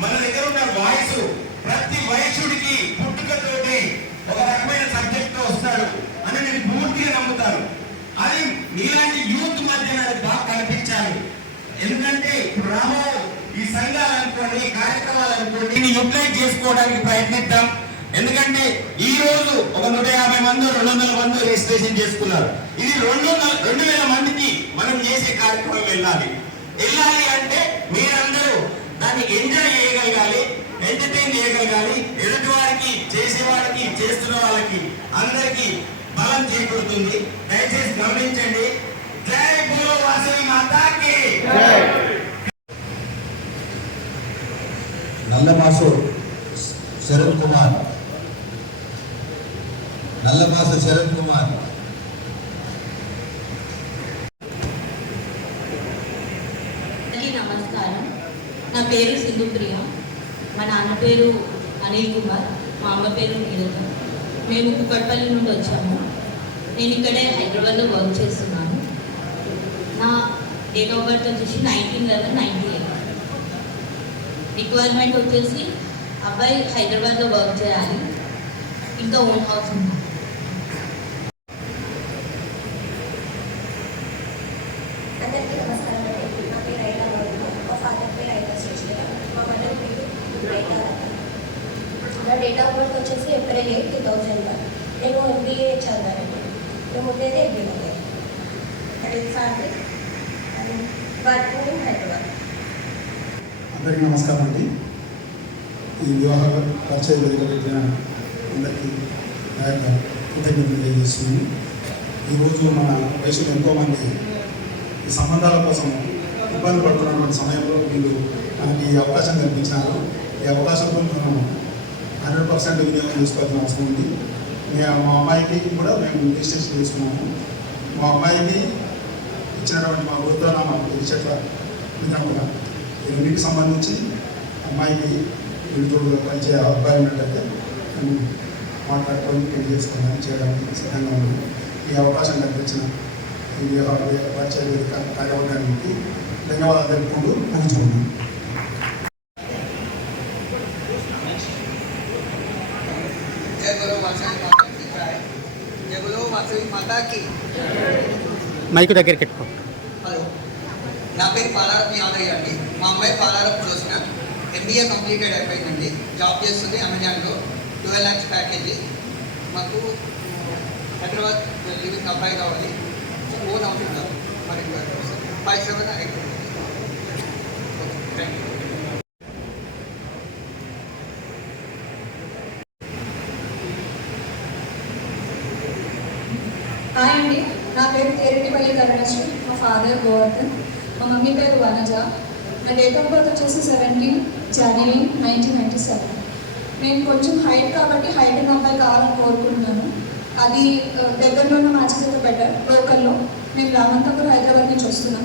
మన దగ్గర ఉన్న వాయిస్ ప్రతి వైశ్యుడికి పుట్టుకతోటి ఒక రకమైన సబ్జెక్ట్ తో వస్తాడు అని నేను పూర్తిగా నమ్ముతాను. అది మీలాంటి యూత్ మధ్య నాకు బాగా కనిపించాలి. ఎందుకంటే ఇప్పుడు రాబో ఈ సంఘాలు అనుకోండి, కార్యక్రమాలు అనుకోండి, దీన్ని యూటిలైజ్ చేసుకోవడానికి ప్రయత్నిద్దాం. ఎందుకంటే ఈ రోజు ఒక 150 మంది 200 మంది రిజిస్ట్రేషన్ చేసుకున్నారు. ఇది 2000 మందికి మనం చేసే కార్యక్రమం వెళ్ళాలి అంటే మీరందరూ దాన్ని ఎంజాయ్ చేయగలగాలి, ఎంటర్టైన్ చేయగలగాలి. ఎదుటి వారికి, చేసేవాడికి, చేస్తున్న వాళ్ళకి అందరికీ బలం చేకూరుతుంది. దయచేసి గమనించండి. జై బోలో వాసవి మాతాకి నల్లమాసు శరత్ కుమార్, నల్లమాసు శరత్ కుమార్. నమస్కారం, నా పేరు సింధుప్రియ, మా నాన్న పేరు అనిల్ కుమార్, మా అమ్మ పేరు నీరజ. మేము కుక్కట్పల్లి నుండి వచ్చాము. నేను ఇక్కడే హైదరాబాద్లో వర్క్ చేస్తున్నాను. నా డేట్ ఆఫ్ బర్త్ వచ్చేసి 19/11/98. రిక్వైర్మెంట్ వచ్చేసి అబ్బాయి హైదరాబాద్లో వర్క్ చేయాలి, ఇంకా ఓన్ హౌస్ ఉంది. అందరికీ నమస్కారం అండి. నా పేరు రైతా గౌరవ, మా ఫాదర్ పేరు రైతా శశిధర, మా మదర్ పేరు రైతా రత్న. నా డేట్ ఆఫ్ బర్త్ వచ్చేసి April 8, 2001. నేను MBA చదివానండి. నేను ఉండేది MBA అది ఫ్యామిలీ అది వర్క్ ఇన్ హైదరాబాద్. అందరికీ నమస్కారం అండి. ఈ వివాహ పరిచయ వేదిక పెట్టిన అందరికీ నా యొక్క కృతజ్ఞతలు తెలియజేస్తున్నాను. ఈరోజు మన వయసులో ఎంతోమంది ఈ సంబంధాల కోసం ఇబ్బంది పడుతున్నటువంటి సమయంలో మీరు మనకి ఈ అవకాశం కల్పించినారు. ఈ అవకాశంతో మనం 100% వినియోగం చేసుకోవాల్సిన అవసరం ఉంది. మా అమ్మాయికి కూడా మేము రిజిస్ట్రేషన్ చేసుకున్నాము. మా అమ్మాయికి ఇచ్చినటువంటి మా వృద్ధనామా చెట్ల విధానంగా ఈ రెండింటికి సంబంధించి అమ్మాయికి వీటితో పనిచే అబ్బాయి ఉన్నట్టయితే మేము మాట్లాడుకొని పెళ్లి చేసుకోవాలని చేయడానికి సిద్ధంగా ఉన్నాము. ఈ అవకాశం కల్పించిన ఈ పరిచయ వేదిక కార్యవర్గానికి ధన్యవాదాలు తెలుపుకుంటూ ముగించుకున్నాను. జై గురు వాసవి మాతాకి. మైకు దగ్గరికి పెట్టుకో. హలో, నా పేరు పాలారం యాదయ్య అండి. మా అమ్మాయి పాలారం రోజున MBA కంప్లీటెడ్ అయిపోయిందండి. జాబ్ చేస్తుంది అమెజాన్లో. 12 lakhs ప్యాకేజీ. మాకు హైదరాబాద్ లివింగ్ అబ్బాయి కావాలి. ఓన్ హౌస్ ఉండాలి. మరి 57 థ్యాంక్ యూ. హాయ్ అండి, నా పేరు తేరెడ్డిపల్లి కరుణశ్రీ, మా ఫాదర్ గోవర్ధన్, మా మమ్మీ పేరు వనజ. నా డేట్ ఆఫ్ బర్త్ వచ్చేసి 17 January 1997. నేను కొంచెం హైట్ కాబట్టి హైట్ ఉన్న అబ్బాయి కావాలని కోరుకుంటున్నాను. అది దగ్గరలో ఉన్న మ్యాచెస్ అయితే బెటర్. లోకల్లో మేము రామంతపూర్ హైదరాబాద్ నుంచి వస్తున్నాం.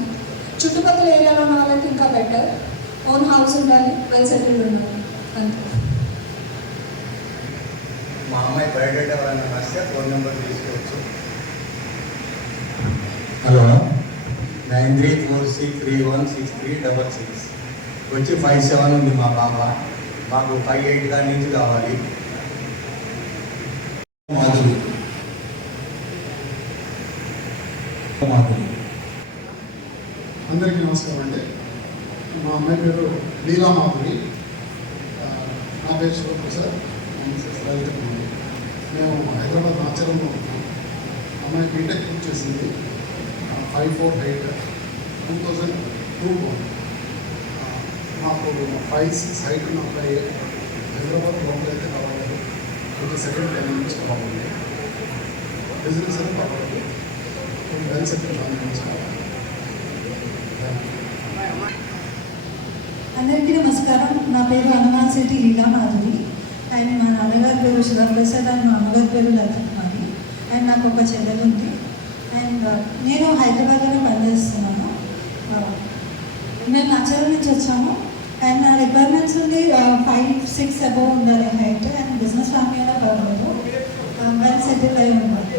చుట్టుపక్కల ఏరియాలో ఉన్న వాళ్ళకి ఇంకా బెటర్. ఓన్ హౌస్ ఉండాలి, వెల్ సెటిల్డ్ ఉండాలి, అంతే. మా అమ్మాయి బయోడేటా ఎవరైనా రాస్తే ఫోన్ నెంబర్ తీసుకోవచ్చు. హలో, 9346316366. వచ్చి 57 ఉంది మా పాప. మాకు 58 దాని నుంచి కావాలి. మాధురి అందరికీ నమస్కారం అండి. మా అమ్మాయి పేరు లీలా మాధురి, నా పేరు శివప్రసాద్, మేము హైదరాబాద్ నాచరంలో ఉన్నాం. అమ్మాయి బీటెక్ పూర్తి చేసింది. 548 2002. మాకు 5'6" హైట్ ఉన్న అబ్బాయి హైదరాబాద్ లోపల అయితే కావాలి. కొంచెం సెకండ్ టైం నుంచి కావాలి. బిజినెస్ అయితే కావాలి. కొంచెం వెల్ సెటిల్ నుంచి కావాలి. అందరికీ నమస్కారం. నా పేరు హనుమాన్ శెట్టి లీలా మాధురి అండ్ మా నాన్నగారి పేరు శివప్రసాద్ అండ్ మా అమ్మగారి పేరు లలితకుమారి అండ్ నాకు ఒక చెల్లెలు ఉంది. అండ్ నేను హైదరాబాద్లోనే పనిచేస్తున్నాను. మేము నాచరం నుంచి వచ్చాము అండ్ నా రిక్వైర్మెంట్స్ ఉంది 5'6" అబౌవ్ ఉండాలి హైట్ అండ్ బిజినెస్ ఫ్యామిలీ అయినా పర్వాలేదు, వెల్ సెటిల్ అయి ఉండాలి.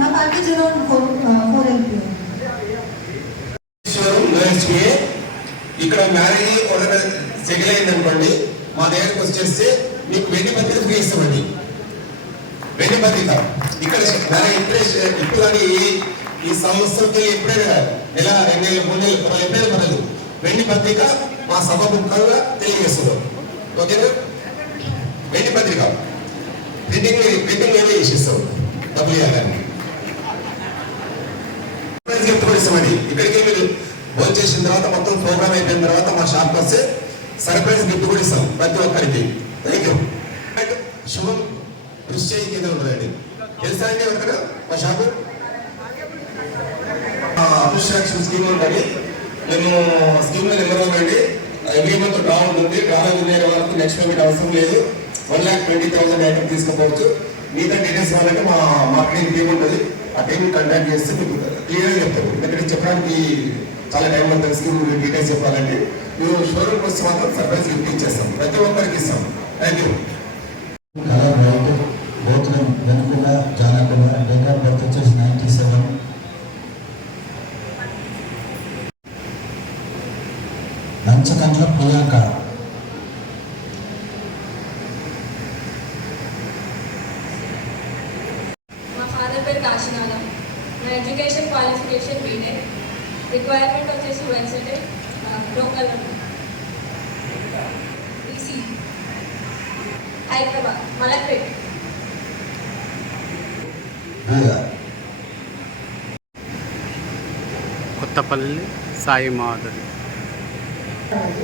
నా ప్యాకేజ్ అరౌండ్ 4 LP. ఇక్కడ మ్యారేజ్ ఒకటి సెటిల్ అయింది అనుకోండి, మా దగ్గరకు వచ్చేస్తే మీకు వెండి పత్రిక ఫ్రీ ఇస్తామండి. వెండి పత్రిక ఇక్కడ ఇప్పుడు కానీ ఈ సంవత్సరంకి ఎప్పుడైనా కాదు, నెల 2 నెలలు 3 నెలలు ఎప్పుడైనా పర్లేదు, వెండి పత్రిక మా సభ ముఖంగా తెలియజేస్తున్నాం. ఓకేనా? వెండి పత్రిక ప్రింటింగ్ ఏదో చేసిస్తాం, డబ్బులు ఇవ్వాలని ఇస్తామండి. ఇక్కడికి మీరు భోజనం చేసిన తర్వాత మొత్తం ప్రోగ్రామ్ అయిపోయిన తర్వాత మా షాప్కి వస్తే సర్ప్రైజ్ గిఫ్ట్ కూడా ఇస్తాం ప్రతి ఒక్కరికి. Thank you. శుభం దృశ్య కింద ఉండదండి. తెలుసా అండి ఎవరికైనా మా షాపు అబ్స్ట్రాక్షన్ స్కీమ్ ఉంటుంది. మేము స్కీమ్లో నెంబర్ 1 అండి. ఎవ్రీ మంత్ డ్రా ఉంటుంది. డ్రాలో వినే వాళ్ళకు నెక్స్ట్ పేమెంట్ అవసరం లేదు. 1,20,000 ఐటమ్ తీసుకోవచ్చు. మిగతా డీటెయిల్స్ కావాలంటే మా మార్కెటింగ్ టీమ్ ఉంటుంది. ఆ టీమ్ కాంటాక్ట్ చేస్తే మీకు క్లియర్గా చెప్తారు. ఎందుకంటే చెప్పడానికి చాలా టైం పడుతుంది. స్కీమ్ డీటెయిల్స్ చెప్పాలంటే మీరు షోరూమ్కి వస్తే మాత్రం సర్ప్రైజ్ గిఫ్ట్ ఇచ్చేస్తాం. ప్రతి ఒక్కరికి ఇస్తాం. Thank you. కలర్ వైట్, గోత్రం వెనుకుల జానకుల, డేట్ ఆఫ్ బర్త్ వచ్చేసి 97. లంచకంట్ల ప్రియాంక. మా ఫాదర్ పేరు కాశీనాథం. నా ఎడ్యుకేషన్ క్వాలిఫికేషన్ బీటెక్. రిక్వైర్మెంట్ వచ్చేసి వెన్సెటే లోకల్ ఈసీ హైదరాబాద్ మలక్పేట్. కొత్తపల్లి సాయి మాధవి.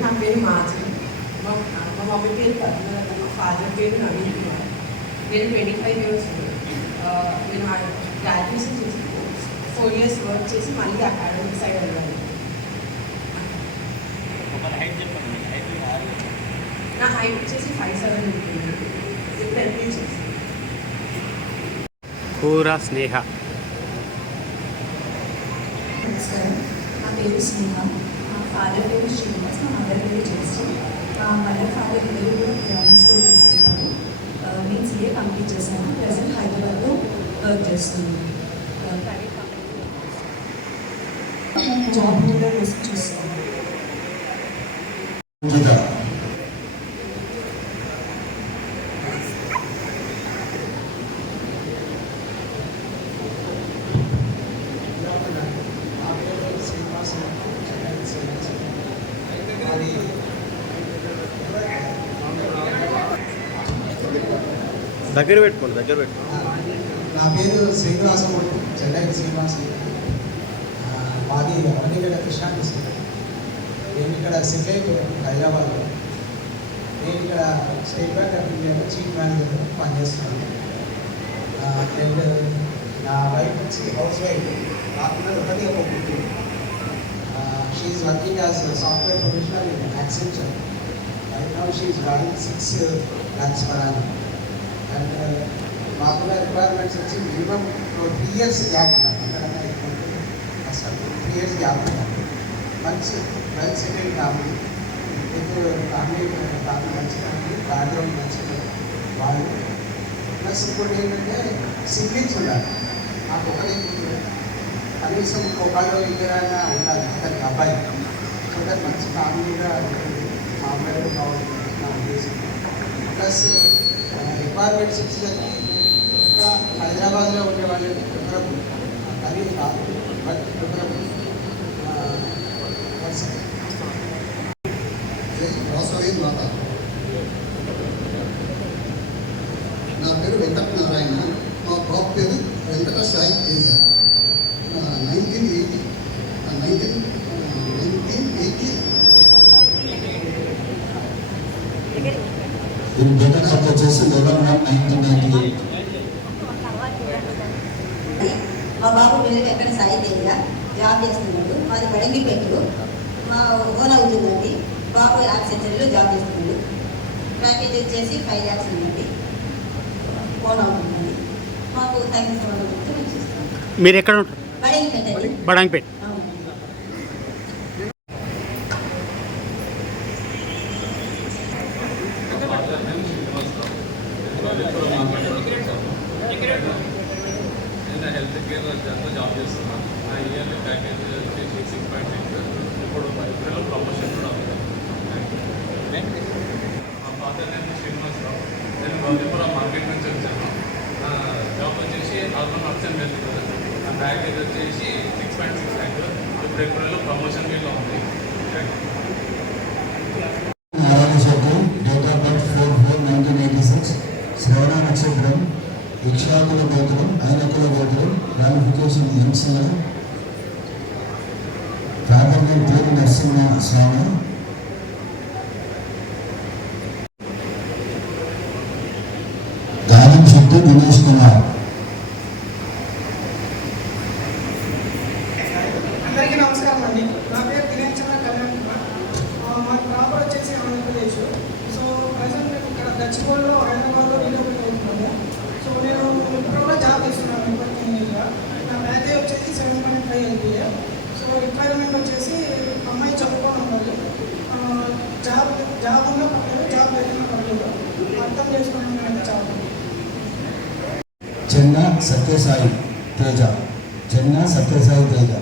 నా పేరు మాజీ. మా మమ్మీ పేరు పద్మ. మా ఫాదర్ పేరు నవీన్ కుమార్. నేను 25 years. నేను గ్రాడ్యుయేషన్ చేసి 4 years వర్క్ చేసి మళ్ళీ అకాడమిక్ సైడ్ వెళ్ళాను. నా హైట్ వచ్చేసి 5'7" ఉంటుంది. ఇప్పుడు ఎంపీ చేసి కూర స్నేహ. నమస్కారం, నా పేరు స్నేహ. మా ఫాదర్ పేరు శ్రీనివాస్, మా మదర్ పేరు జయశ్రీ. మా మదర్ ఫాదర్ ఇద్దరు కూడా గ్రామర్ స్టూడెంట్స్ ఉంటారు. నేను CA కంప్లీట్ చేశాను. ప్రజెంట్ హైదరాబాద్లో వర్క్ చేస్తున్నాను. జాబ్ కూడా చూస్తాను. దగ్గర పెట్టుకోండి. నా పేరు శ్రీనివాసమూర్తి, చెన్నై శ్రీనివాస. మాది అమనిగడ కృష్ణా డిస్ట్రిక్ట్. నేను ఇక్కడ సెటిల్ అయిపోయాను హైదరాబాద్లో. నేను ఇక్కడ స్టేట్ బ్యాంక్ ఆఫ్ ఇండియాలో చీఫ్ మేనేజర్ పనిచేస్తున్నాను. అండ్ నా వైఫ్ వచ్చి హౌస్ వైఫ్. నాకున్న ఒకటి ఒక కూతురు. She's working as software professional in Accenture. Right now she's drawing 6 lakhs per annum. And మాకున్న రిక్వైర్మెంట్స్ వచ్చి మినిమం 3 years గ్యాప్ ఉన్నాను. అంతకన్నా ఎక్కువ అసలు 3 years గ్యాప్ ఉన్నాను. మంచి వెల్ సెటిల్డ్ ఫ్యామిలీ. ఫ్యామిలీ మంచి ఫ్యామిలీ, బ్యాక్గ్రౌండ్ మంచి వాళ్ళు. ప్లస్ ఇంకోటి ఏంటంటే సిబ్లింగ్స్ ఉండాలి. నాకు ఒకరే కనీసం ఒకళ్ళు ఇద్దరైనా ఉండాలి అతనికి అబ్బాయి. సో దట్ మంచి ఫ్యామిలీగా మా అబ్బాయిలో కావాలి నా ఉద్దేశం. ప్లస్ రిక్వైర్మెంట్స్ వచ్చేసరికి ఇంకా హైదరాబాద్లో ఉండే వాళ్ళని ప్రిఫరబుల్, కానీ కాదు బట్ ప్రిఫరబుల్. వాసవి మాత. నా పేరు వెంకట నారాయణ. మా బాబు పేరు వెంకట సాయి తేజ. 1980 డేట్ ఆఫ్ వచ్చేసి 11/1/1998. మా బాబు పేరు వెంకట సాయి తేజ. జాబ్ చేస్తున్నాడు. మాది బడంగిపేటలో. మా ఓన్ అవుతుందండి. బాబు యాక్సెంచరీలో జాబ్ చేస్తున్నాడు. ప్యాకేజ్ వచ్చేసి 5 lakhs ఉందండి. ఓన్ అవుతుందండి. మాకు తగిన సమాధానం ఇచ్చేస్తాం. మీరు ఎక్కడ ఉంటారు? బడంగిపేట. బడంగిపేట. నేను హెల్త్ కేర్ దాంట్లో జాబ్ చేస్తున్నాను. నా ఇయర్లీ ప్యాకేజ్ వచ్చేసి 6.6. ఇప్పుడు ఏప్రిల్లో ప్రమోషన్ కూడా అవుతుంది. మా ఫాదర్ నేమ్ శ్రీనివాసరావు. నేను గౌరీపురం మార్కెట్ నుంచి వచ్చాను. నా జాబ్ వచ్చేసి ఆల్మోస్ట్ అప్షన్ వెళ్తుంది. నా ప్యాకేజ్ వచ్చేసి 6.6 lakhs. ఇప్పుడు ఏప్రిల్లో ప్రమోషన్ వీళ్ళు ఉంది. Date of birth 4/4/1986. శ్రవణ నక్షత్రం, ఇక్షాకుల గోత్రం, ఐనకుల గోత్రం, క్వాలిఫికేషన్ ఎంసీఏ. ఫాదర్ నేమ్ పేరు నరసింహ స్వామి. గానం శెట్టి దినేష్ కుమార్. హైదరాబాద్లో రీలొకేట్ అవుతుంది. సో నేను ఇప్పుడు కూడా జాబ్ చేస్తున్నాను ఇప్పటికీగా. నా ప్యాకేజ్ వచ్చేసి 7.5 LPA. సో రిక్వైర్మెంట్ వచ్చేసి అమ్మాయి చదువుకొని ఉండాలి, జాబ్ ఉన్నా పర్లేదు, జాబ్ లేకుండా పర్లేదు, అర్థం చేసుకున్నాను జాబ్. చెన్న సత్యసాయి తేజ. చెన్న సత్యసాయి తేజ.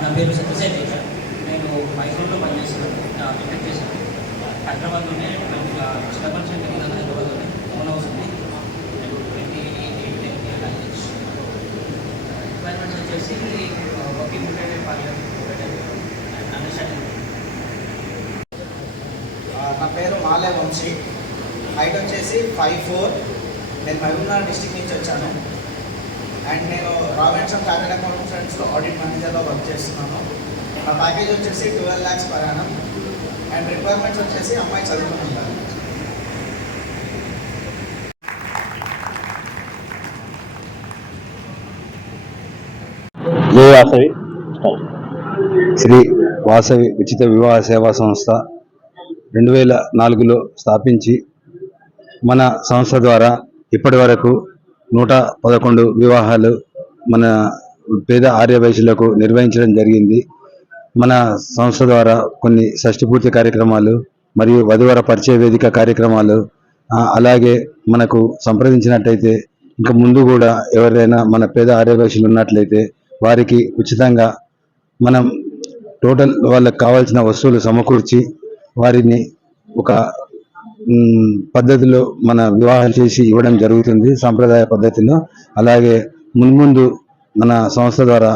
నా పేరు సత్యసాయి తేజ. నేను మైసూర్లో పనిచేస్తున్నాను. టికెట్ చేశాను హైదరాబాద్లోనే. చిన్నపల్లి జరిగిందని హైదరాబాద్లోనే ఓన్ హౌస్ ఉంది. 28 రిక్వైర్మెంట్స్ వచ్చేసి వర్కింగ్ రిలేటెడ్ పార్లర్ అండర్స్టాండింగ్. నా పేరు మాలే వంశీ. హైట్ వచ్చేసి 5'4". నేను మహబూబ్నగర్ డిస్టిక్ నుంచి వచ్చాను. అండ్ నేను రాబిన్సన్ చార్టెడ్ అకౌంటెంట్స్లో ఆడిట్ మేనేజర్లో వర్క్ చేస్తున్నాను. నా ప్యాకేజ్ వచ్చేసి 12 lakhs per annum. And requirements వచ్చేసి అమ్మాయి చదువుకుని ఉండాలి. శ్రీ వాసవి ఉచిత వివాహ సేవా సంస్థ 2004లో స్థాపించి మన సంస్థ ద్వారా ఇప్పటి వరకు 111 వివాహాలు మన పేద ఆర్యవైశ్యులకు నిర్వహించడం జరిగింది. మన సంస్థ ద్వారా కొన్ని షష్ఠిపూర్తి కార్యక్రమాలు మరియు వధువర పరిచయ వేదిక కార్యక్రమాలు, అలాగే మనకు సంప్రదించినట్టయితే ఇంకా ముందు కూడా ఎవరైనా మన పేద ఆర్యవైశ్యులు ఉన్నట్లయితే వారికి ఉచితంగా మనం టోటల్ వాళ్ళకి కావాల్సిన వస్తువులు సమకూర్చి వారిని ఒక పద్ధతిలో మన వివాహం చేసి ఇవ్వడం జరుగుతుంది సాంప్రదాయ పద్ధతిలో. అలాగే మున్ముందు మన సంస్థ ద్వారా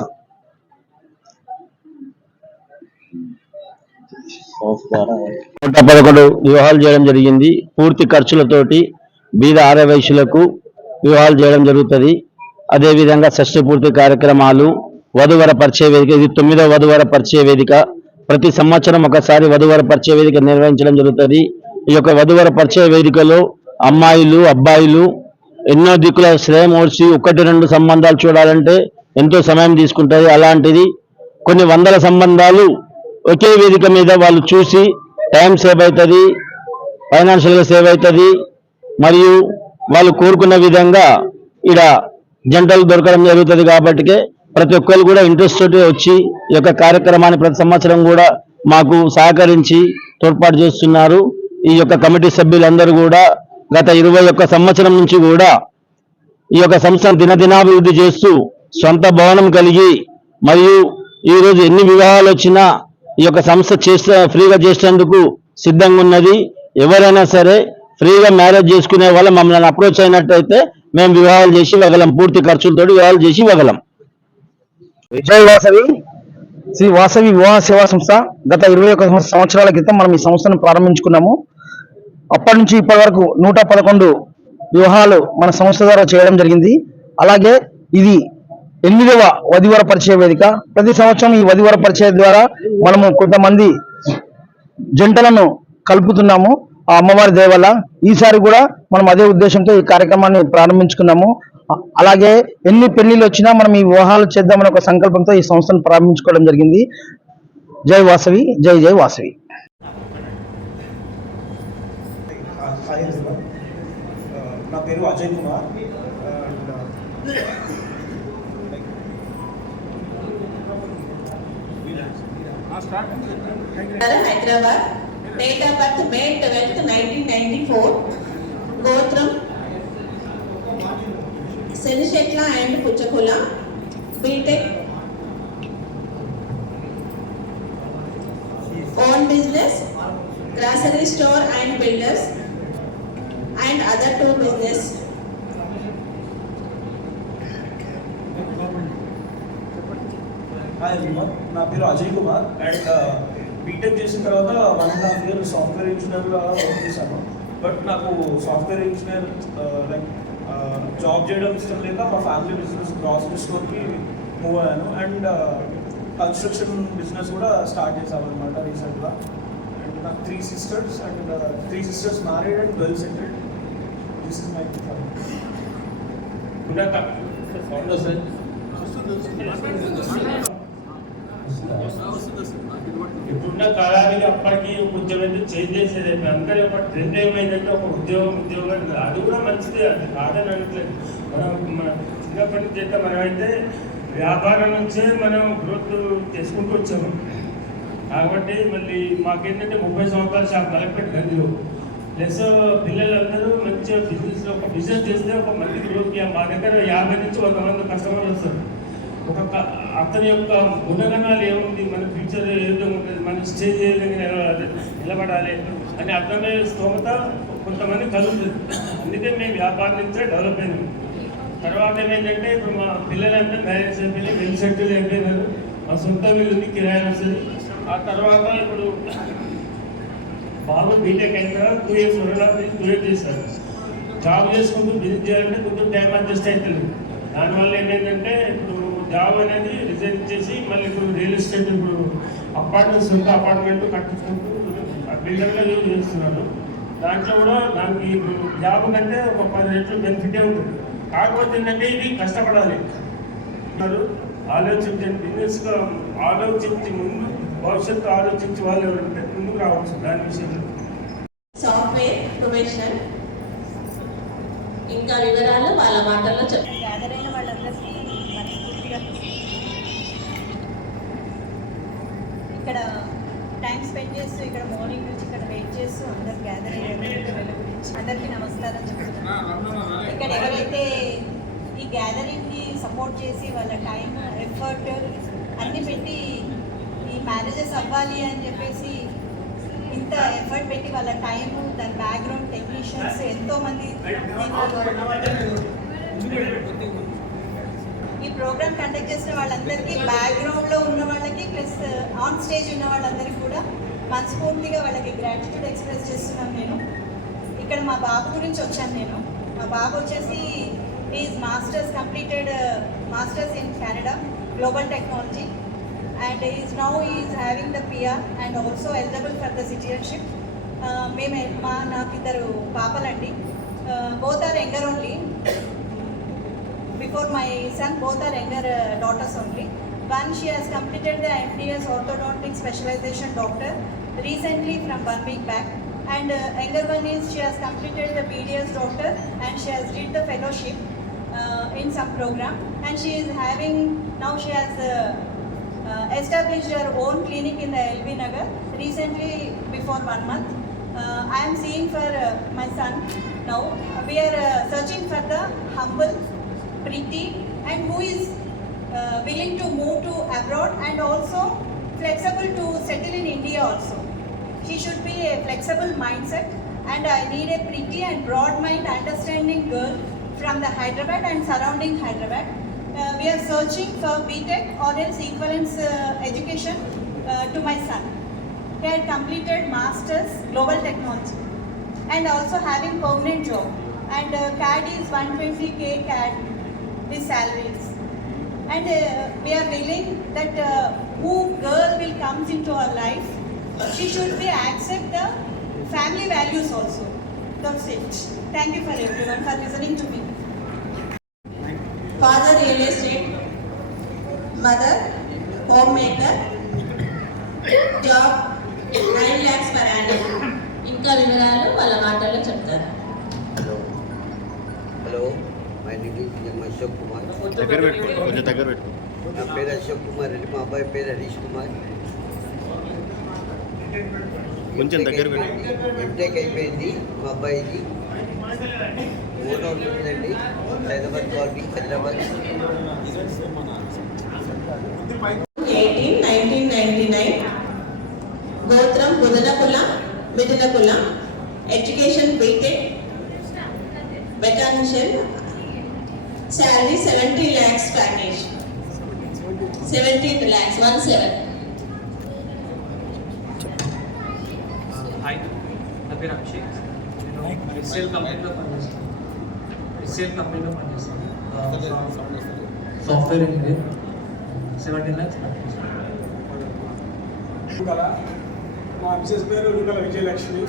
111 వివాహాలు చేయడం జరిగింది. పూర్తి ఖర్చులతోటి బీద ఆర్యవైశ్యులకు వివాహాలు చేయడం జరుగుతుంది. అదేవిధంగా షష్ఠి పూర్తి కార్యక్రమాలు, వధువర పరిచయ వేదిక, ఇది 9వ వధువర పరిచయ వేదిక. ప్రతి సంవత్సరం ఒకసారి వధువర పరిచయ వేదిక నిర్వహించడం జరుగుతుంది. ఈ యొక్క వధువర పరిచయ వేదికలో అమ్మాయిలు అబ్బాయిలు ఎన్నో దిక్కుల శ్రమ ఓర్చి 1-2 సంబంధాలు చూడాలంటే ఎంతో సమయం తీసుకుంటుంది. అలాంటిది కొన్ని వందల సంబంధాలు ఒకే వేదిక మీద వాళ్ళు చూసి టైం సేవ్ అవుతుంది, ఫైనాన్షియల్గా సేవ్ అవుతుంది. మరియు వాళ్ళు కోరుకున్న విధంగా ఇక్కడ జంటలు దొరకడం జరుగుతుంది. కాబట్టి ప్రతి ఒక్కరు కూడా ఇంట్రెస్ట్ తోటి వచ్చి ఈ యొక్క కార్యక్రమాన్ని ప్రతి సంవత్సరం కూడా మాకు సహకరించి తోడ్పాటు చేస్తున్నారు. ఈ యొక్క కమిటీ సభ్యులందరూ కూడా గత 21 సంవత్సరం నుంచి కూడా ఈ యొక్క సంస్థను దినదినాభివృద్ధి చేస్తూ సొంత భవనం కలిగి మరియు ఈరోజు ఎన్ని వివాహాలు వచ్చినా ఈ యొక్క సంస్థ ఫ్రీగా చేసేందుకు సిద్ధంగా ఉన్నది. ఎవరైనా సరే ఫ్రీగా మ్యారేజ్ చేసుకునే వాళ్ళ మమ్మల్ని అప్రోచ్ అయినట్టయితే మేము వివాహాలు చేసి ఇవ్వగలం, పూర్తి ఖర్చులతో వివాహాలు చేసి ఇవ్వగలం. జై వాసవి. శ్రీ వాసవి వివాహ సేవా సంస్థ గత 21 సంవత్సరాల క్రితం మనం ఈ సంస్థను ప్రారంభించుకున్నాము. అప్పటి నుంచి ఇప్పటి వరకు 111 వివాహాలు మన సంస్థ ద్వారా చేయడం జరిగింది. అలాగే ఇది 8వ వధువర పరిచయ వేదిక. ప్రతి సంవత్సరం ఈ వధువర పరిచయ ద్వారా మనము కొంతమంది జంటలను కలుపుతున్నాము ఆ అమ్మవారి దయ వల్ల. ఈసారి కూడా మనం అదే ఉద్దేశంతో ఈ కార్యక్రమాన్ని ప్రారంభించుకున్నాము. అలాగే ఎన్ని పెళ్లిళ్ళు వచ్చినా మనం ఈ వివాహాలు చేద్దామని ఒక సంకల్పంతో ఈ సంస్థను ప్రారంభించుకోవడం జరిగింది. జై వాసవి, జై జై వాసవి. నా పేరు Ajay Kumar. Hyderabad. Date of birth May 12th, 1994. గోత్రం శనిశెట్ల అండ్ పుచ్చకుల. BTech. Own business grocery store and builders and other 2 business. Hi everyone, నా పేరు అజయ్ కుమార్. అండ్ బీటెక్ చేసిన తర్వాత 1.5 year సాఫ్ట్వేర్ ఇంజనీర్గా వర్క్ చేశాను. బట్ నాకు సాఫ్ట్వేర్ ఇంజనీర్ లైక్ జాబ్ చేయడం ఇష్టం లేక మా ఫ్యామిలీ బిజినెస్ గ్రాసరీ స్టోర్కి మూవ్ అయ్యాను. అండ్ కన్స్ట్రక్షన్ బిజినెస్ కూడా స్టార్ట్ చేశామన్నమాట రీసెంట్గా. అండ్ నాకు 3 sisters and 3 sisters married and well settled. This is my family. Good afternoon. ఇప్పుడున్న కాలానికి అప్పటికి కొంచెం చేంజ్ చేసేది అందరూ ఒక ట్రెండ్ ఏమైందంటే ఒక ఉద్యోగం అది కూడా మంచిదే, అది కాదని అనట్లేదు. మన చిన్నప్పటి నుంచి అయితే మనమైతే వ్యాపారం నుంచే మనం గ్రోత్ చేసుకుంటూ వచ్చాము. కాబట్టి మళ్ళీ మాకేంటంటే 30 సంవత్సరాల షాప్ కలెక్టర్ గదిలో ప్లస్ పిల్లలందరూ మంచిగా ఒక బిజినెస్ చేస్తే ఒక మంచి గ్రోత్కి మా దగ్గర 50 నుంచి 100 మంది కస్టమర్లు వస్తారు. అతని యొక్క గుణగణాలు ఏముంది, మన ఫ్యూచర్ ఏ విధంగా ఉంటుంది, మన స్టేజ్ ఏ విధంగా నిలబడాలి అని అర్థమయ్యే స్తోమత కొంతమంది కలుగుతుంది. అందుకే మేము వ్యాపారం నుంచే డెవలప్ అయినాం. తర్వాత ఏమైందంటే ఇప్పుడు మా పిల్లలంతా మ్యారేజ్ అయిపోయి వెల్ సెటిల్ అయిపోయినారు. మా సొంత వీళ్ళని కిరాయి వస్తుంది. ఆ తర్వాత ఇప్పుడు బాబు బీటెక్ అయిన తర్వాత 2 years టూర్ చేశారు. జాబ్ చేసుకుంటూ బిజినెస్ చేయాలంటే కొంచెం టైం అడ్జస్ట్ అవుతుంది. దానివల్ల ఏంటంటే ఇప్పుడు జాబ్ అనేది రిజైన్ చేసి మళ్ళీ ఇప్పుడు రియల్ ఎస్టేట్ ఇప్పుడు సొంత అపార్ట్మెంట్ కట్టించుకుంటూ బిల్డర్గా యూజ్ చేస్తున్నాను. దాంట్లో కూడా దానికి ఇప్పుడు జాబ్ కంటే ఒక 10 రెట్లు బెనిఫిటే ఉంటుంది. కాకపోతే ఏంటంటే ఇది కష్టపడాలి. ఆలోచించండి, బిజినెస్గా ఆలోచించి ముందు భవిష్యత్తు ఆలోచించి వాళ్ళు ఎవరంటే ముందుకు రావచ్చు. దాని విషయంలో సాఫ్ట్వేర్ ప్రొఫెషనల్ ఇంకా వివరాలు వాళ్ళ మాటల్లో చెప్తారు. గ్యాదర్ అయిన వాళ్ళందరికీ మనస్ఫూర్తిగా ఇక్కడ టైం స్పెండ్ చేస్తూ ఇక్కడ మార్నింగ్ నుంచి ఇక్కడ వెయిట్ చేస్తూ అందరు గ్యాదర్ అయ్యే గురించి అందరికీ నమస్కారం చెప్తున్నాను. ఇక్కడ ఎవరైతే ఈ గ్యాదరింగ్ని సపోర్ట్ చేసి వాళ్ళ టైం ఎఫర్ట్ అన్నీ పెట్టి ఈ మ్యారేజెస్ అవ్వాలి అని చెప్పేసి ఇంత ఎఫర్ట్ పెట్టి వాళ్ళ టైము దాని బ్యాక్గ్రౌండ్ టెక్నీషియన్స్ ఎంతోమంది ఈ ప్రోగ్రామ్ కండక్ట్ చేసిన వాళ్ళందరికీ బ్యాక్గ్రౌండ్లో ఉన్న వాళ్ళకి ప్లస్ ఆన్ స్టేజ్ ఉన్న వాళ్ళందరికీ కూడా మనస్ఫూర్తిగా వాళ్ళకి గ్రాటిట్యూడ్ ఎక్స్ప్రెస్ చేస్తున్నాను. నేను ఇక్కడ మా బాబు గురించి వచ్చాను. మా బాబు వచ్చేసి is completed masters in Canada global technology and now he is having the PR and also eligible for the citizenship. నాకు ఇద్దరు పాపలండి. Both are younger only. Before my son, both are younger daughters only. One, she has completed the MDS orthodontic specialization doctor recently from 1 week back, and younger one is she has completed the BDS doctor and she has did the fellowship in some program, and she is having now she has established her own clinic in the LB Nagar recently before 1 month. I am seeing for my son now. We are searching for the humble, pretty and who is willing to move to abroad and also flexible to settle in India also. She should be a flexible mindset, and I need a pretty and broad mind understanding girl from the Hyderabad and surrounding Hyderabad. We are searching for BTech or else equivalence education to my son. He had completed Masters Global Technology and also having permanent job, and CAD is 120K CAD his salaries, and we are willing that who girl will comes into our life, she should be accept the family values also. That's it. Thank you for everyone for listening to me. Father real estate, mother homemaker, job 9 lakhs per annum. ఇంకా వివరాలు వాళ్ళ మాటల్లో చెప్తారు. Hello my name is Ashok Kumar. నా పేరు అశోక్ కుమార్ అండి. మా అబ్బాయి పేరు హరీష్ కుమార్. కొంచెం దగ్గర ఎంటెక్ అయిపోయింది మా అబ్బాయిది. ఓన్ ఉంటుందండి హైదరాబాద్ కాలనీ హైదరాబాద్. 1999 గోత్రం మిథునకుల education BTech mechanician salary 70 lakhs package 17 lakhs 17. Hi, నా పేరు అభిషేక్. నేను ఎస్ఎల్ కంపెనీలో పనిచేస్తాను. Software engineer. 17 lakhs మా మిసెస్ పేరు రుగల విజయలక్ష్మి.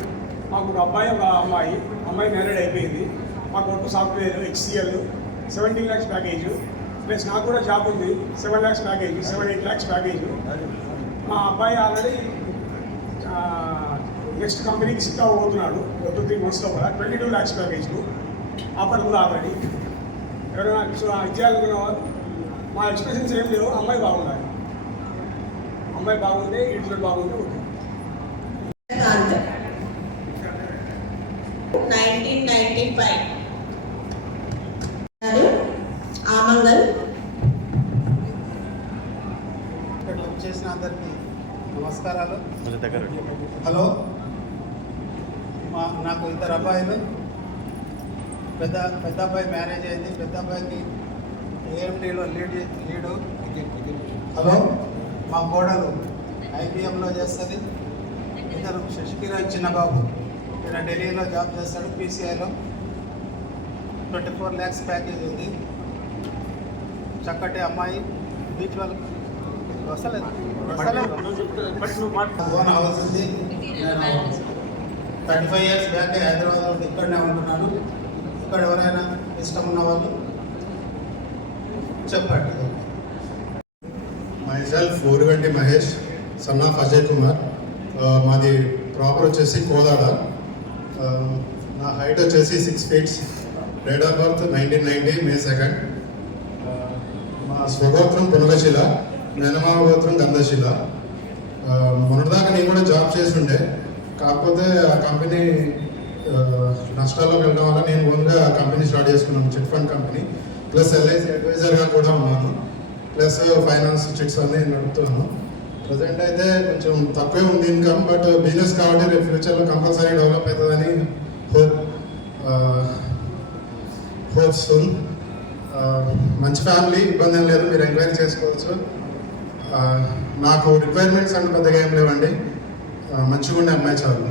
మాకు ఒక అబ్బాయి ఒక అమ్మాయి మ్యారేడ్ అయిపోయింది. మాకు ఒక software HCL 17 lakhs package plus నాకు కూడా జాబ్ ఉంది. 7 lakhs ప్యాకేజ్, 7-8 lakhs ప్యాకేజ్. మా అబ్బాయి ఆల్రెడీ నెక్స్ట్ కంపెనీకి షిఫ్ట్ అవ్వబోతున్నాడు 2-3 months లోపల. 22 lakhs ప్యాకేజ్ ఆఫర్ ఉంది ఆల్రెడీ. ఎవరైనా ఇచ్చేయాలనుకున్న వాళ్ళు మా ఎక్స్ప్రెషన్స్ ఏం లేవు. అమ్మాయి బాగుండాలి, అమ్మాయి బాగుంటే ఇంట్లో బాగుంటే ఓకే. 1995 ఆమంగల్. ఇక్కడ చేసిన అందరికీ నమస్కారాలు. హలో, నాకు 2 అబ్బాయిలు. పెద్ద అబ్బాయి మ్యారేజ్ అయింది. పెద్ద అబ్బాయికి ఏఎండీలో లీడు. హలో, మా కోడలు ఐబిఎంలో చేస్తుంది. ఇద్దరు శశికిరణ్ చిన్నబాబు ఇక్కడ ఢిల్లీలో జాబ్ చేస్తాడు, పీసీఐలో. 24 lakhs ప్యాకేజ్ ఉంది. చక్కటి అమ్మాయి, బీచ్ వాళ్ళు వస్తలేదు. ఓన్ హౌస్ ఉంది. నేను 35 years బ్యాక్ హైదరాబాద్లో ఇక్కడనే ఉంటున్నాను. ఇక్కడ ఎవరైనా ఇష్టం ఉన్న వాళ్ళు చెప్పండి. Myself Uruganti Mahesh, son of Ajay Kumar. మాది ప్రాపర్ వచ్చేసి కోదాడ. నా హైట్ వచ్చేసి 6 feet. Date of birth 1990 May 2nd. మా స్వగోత్రం పునగశిల, మేనమామ గోత్రం గంధశిల. మొన్నటిదాకా నేను కూడా జాబ్ చేస్తుండే, కాకపోతే ఆ కంపెనీ నష్టాల్లోకి వెళ్ళడం వల్ల నేను ఓన్గా కంపెనీ స్టార్ట్ చేసుకున్నాను, chit fund company. Plus LIC అడ్వైజర్గా కూడా ఉన్నాను. ప్లస్ ఫైనాన్స్ చిట్స్ అన్నీ నడుపుతున్నాను. ప్రజెంట్ అయితే కొంచెం తక్కువే ఉంది ఇన్కమ్, బట్ బిజినెస్ కాబట్టి రేపు ఫ్యూచర్లో కంపల్సరీ డెవలప్ అవుతుందని హోప్స్. మంచి ఫ్యామిలీ, ఇబ్బంది ఏం లేదు, మీరు ఎంక్వైరీ చేసుకోవచ్చు. నాకు రిక్వైర్మెంట్స్ అంటే పెద్దగా ఏం లేవండి. మంచిగా ఉండే అమ్మాయి చాలు.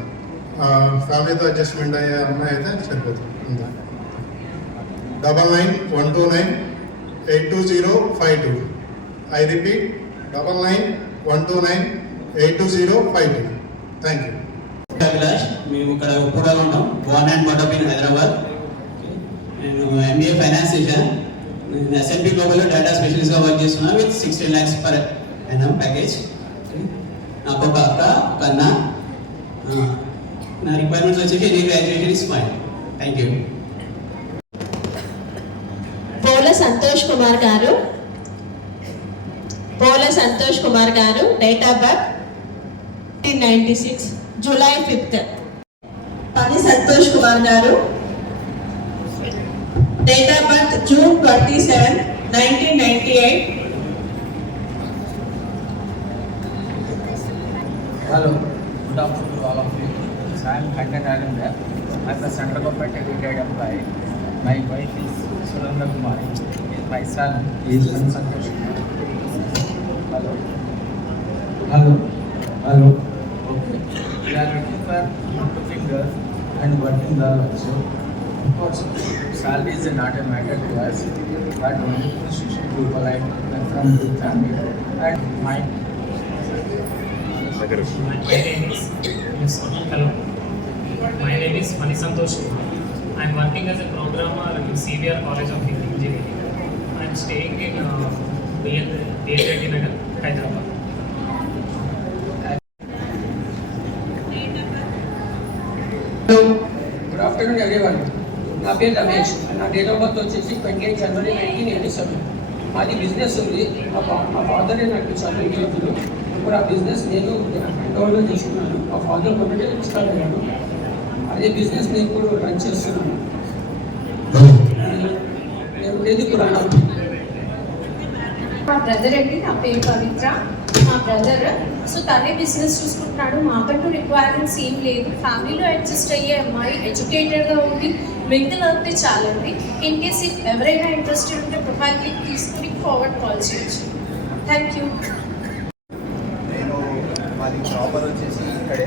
ఫ్యామిలీతో అడ్జస్ట్మెంట్ అయ్యే అమ్మాయి అయితే సరిపోతుంది. అంతే. 9912982052. I repeat, 9912982052. Thank you. Abhilash, మేము ఇక్కడ ఉప్పుడాలో ఉంటాం. Born and birth in Hyderabad. నేను ఎంబీఏ ఫైనాన్స్ చేశాను. నేను ఎస్ఎన్పి గ్లోబల్లో డేటా స్పెషలిస్ట్గా వర్క్ చేస్తున్నాను with 16 lakhs per annum package. నాకు ఒక అక్క, ఒక అన్న. నా రిక్వైర్మెంట్స్ వచ్చేసి any graduation is fine. Thank you. Pola Santosh Kumar గారు, date of birth 1996 July 5th. పని సంతోష్ కుమార్ గారు, date of birth June 27, 1998. Hello, good afternoon to all of you. I am Kankan Raghavendra. I am a central government retired employee. My wife is Surendra Kumari. My son is Santosh Kumar. Hello. Okay. We are looking for cooking girls and working girls also. Of course, salary is not a matter to us, but only to be polite and from good family. And my Hello, my name is Mani Santosh Kumar. I am working as a programmer in CVR College of Engineering. I am staying in BL Nagar, Hyderabad. Hello, good afternoon everyone. నా పేరు రమేష్. నా date of birth వచ్చేసి 28 January 1987. మాది business ఉంది. మా father నాకు చదువు. ఇప్పుడు ఆ బిజినెస్ నేను హ్యాండ్ఓవర్లో చేసుకున్నాను. మా ఫాదర్ ఒకటే స్టార్ట్ అయ్యాను. అదే బిజినెస్ నేను ఇప్పుడు రన్ చేస్తున్నాను. నేను ఉండేది ఇప్పుడు మా బ్రదర్ అండి, నా పేరు పవిత్ర. మా బ్రదర్ సో తనే బిజినెస్ చూసుకుంటున్నాడు. మాకంటూ రిక్వైర్మెంట్స్ ఏం లేదు. ఫ్యామిలీలో అడ్జస్ట్ అయ్యే అమ్మాయి, ఎడ్యుకేటెడ్గా ఉండి మిగతా అయితే చాలండి. ఇన్ కేస్ ఎవరైనా ఇంట్రెస్టెడ్ ఉంటే ప్రొఫైల్ క్లిక్ తీసుకుని ఫార్వర్డ్ కాల్ చేయొచ్చు. Thank you. మాది ప్రాపర్ వచ్చేసి ఇక్కడే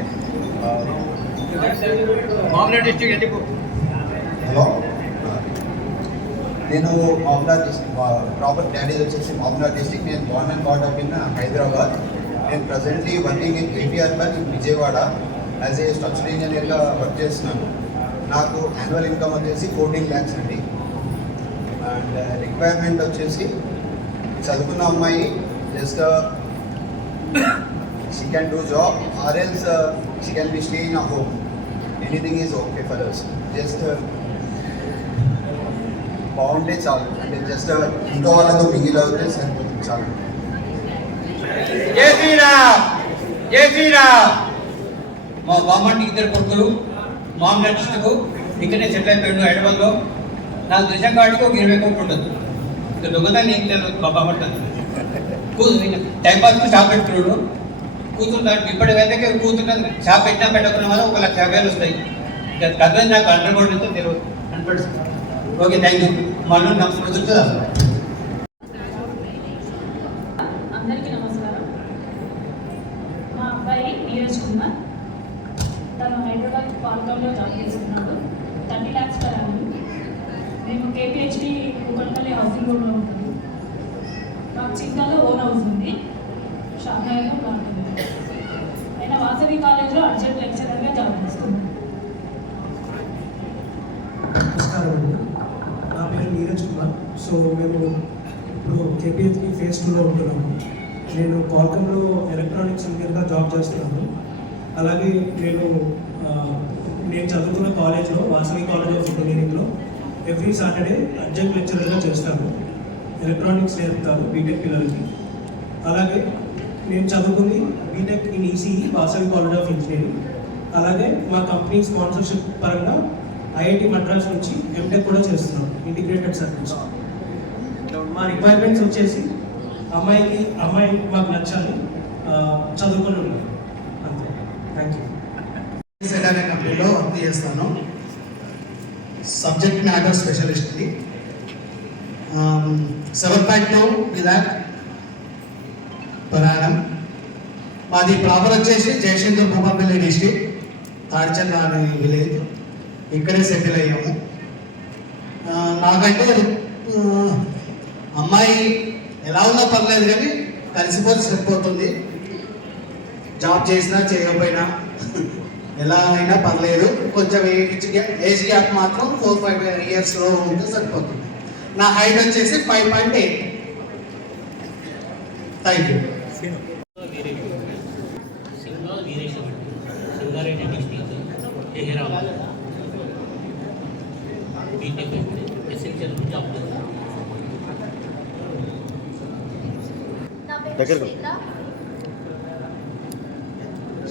హలో, నేను మామూనార్ డిస్ట్రిక్ట్. ప్రాపర్ డాడీస్ వచ్చేసి మామూనార్ డిస్ట్రిక్ట్. నేను born and brought up in Hyderabad. నేను presently working in APR Vijayawada as a structural ఇంజనీర్గా వర్క్ చేస్తున్నాను. నాకు యాన్యువల్ ఇన్కమ్ వచ్చేసి 14 lakhs అండి. అండ్ రిక్వైర్మెంట్ వచ్చేసి చదువుకున్న అమ్మాయి just she can do job or else she can be stay in a home. Anything is okay for us. Just బాగుంటే చాలు, అంటే జస్ట్ ఇంట్లో వాళ్ళతో మిగిలి అవుతే సరిపోతుంది చాలు. జై శ్రీరామ్, జై శ్రీరామ్. మా బామ్మకి 2 కొడుకులు, మామూలు నడుచుకు ఇక్కడనే సెటిల్ అయిపోయాడు హైదరాబాద్లో. నాకు నిజంగా వాటికి ఒక 20 కొడుకు ఉండదు. ఇక దొంగదాన్ని ఏం తెలియదు మా బామ్మ. టైంపాస్కి షాప్ పెట్టుకున్నాడు, కూతురు ఇప్పటి వరకే కూతురు షాప్ పెట్టినా పెట్టకున్న వల్ల 1,50,000 వస్తాయి. ఇక కథ నాకు 100 తెలియదు 100%. Okay, thank you. మళ్ళీ నాకు కుదురుతుందా? అందరికీ నమస్కారం. మా అబ్బాయి నీరజ్ కుమార్, తను హైదరాబాద్ పాల్గొంలో జాబ్ చేస్తున్నాడు. 30 lakhs per annum. మేము కేపీహెచ్డి కూకట్పల్లి హౌసింగ్ రోడ్లో ఉంటుంది. మాకు చిన్నలో ఓన్ హౌస్ ఉంది, షాప్లో ఉంటుంది. ఆయన వాసవి కాలేజ్లో అడ్జంట్ లెక్చరర్గా జాబ్ చేస్తున్నాడు. నమస్కారం అండి, నా పేరు నీరజ్ కుమార్. సో మేము ఇప్పుడు కేపీహెచ్పి ఫేజ్ 2లో ఉంటున్నాము. నేను క్వాల్కమ్లో ఎలక్ట్రానిక్స్ ఇంజనీర్గా జాబ్ చేస్తున్నాను. అలాగే నేను చదువుకున్న కాలేజ్లో వాసవి కాలేజ్ ఆఫ్ ఇంజనీరింగ్లో ఎవ్రీ సాటర్డే అడ్జంక్ట్ లెక్చరర్గా చేస్తాను. ఎలక్ట్రానిక్స్ నేర్పుతాను బీటెక్ పిల్లలకి. అలాగే నేను చదువుకుంది BTech in ECE Vasavi college of engineering. అలాగే మా కంపెనీ స్పాన్సర్షిప్ పరంగా ఐఐటి మద్రాస్ నుంచి ఎంటెక్ కూడా చేస్తున్నాం, ఇంటిగ్రేటెడ్ సర్వీస్. మా రిక్వైర్మెంట్స్ వచ్చేసి అమ్మాయి మాకు నచ్చాలి, చదువుకొని ఉన్నాం, అంతే. Thank you. సెట్ అనే కంపెనీలో వర్క్ చేస్తాను, సబ్జెక్ట్ మ్యాటర్ స్పెషలిస్ట్ని. 7.2 lakh per annum. మాది ప్రాపర్ వచ్చేసి జయశంకర్ భూపాపల్లి డిస్ట్రిక్ట్, తాడిచల్ అనే విలేజ్. ఇక్కడే సెటిల్ అయ్యాము. నాకంటే అమ్మాయి ఎలా ఉన్నా పర్లేదు కానీ కలిసిపోతే సరిపోతుంది. జాబ్ చేసినా చేయకపోయినా ఎలా అయినా పర్లేదు. కొంచెం ఏజ్ గ్యాప్ మాత్రం 4-5 yearsలో ఉంటే సరిపోతుంది. నా హైట్ వచ్చేసి 5.8. Thank you. సంగారెడ్డి డిస్ట్రిక్ట్ హెహరాబాద్ బీటెక్ ఎసెన్షియల్ జాబ్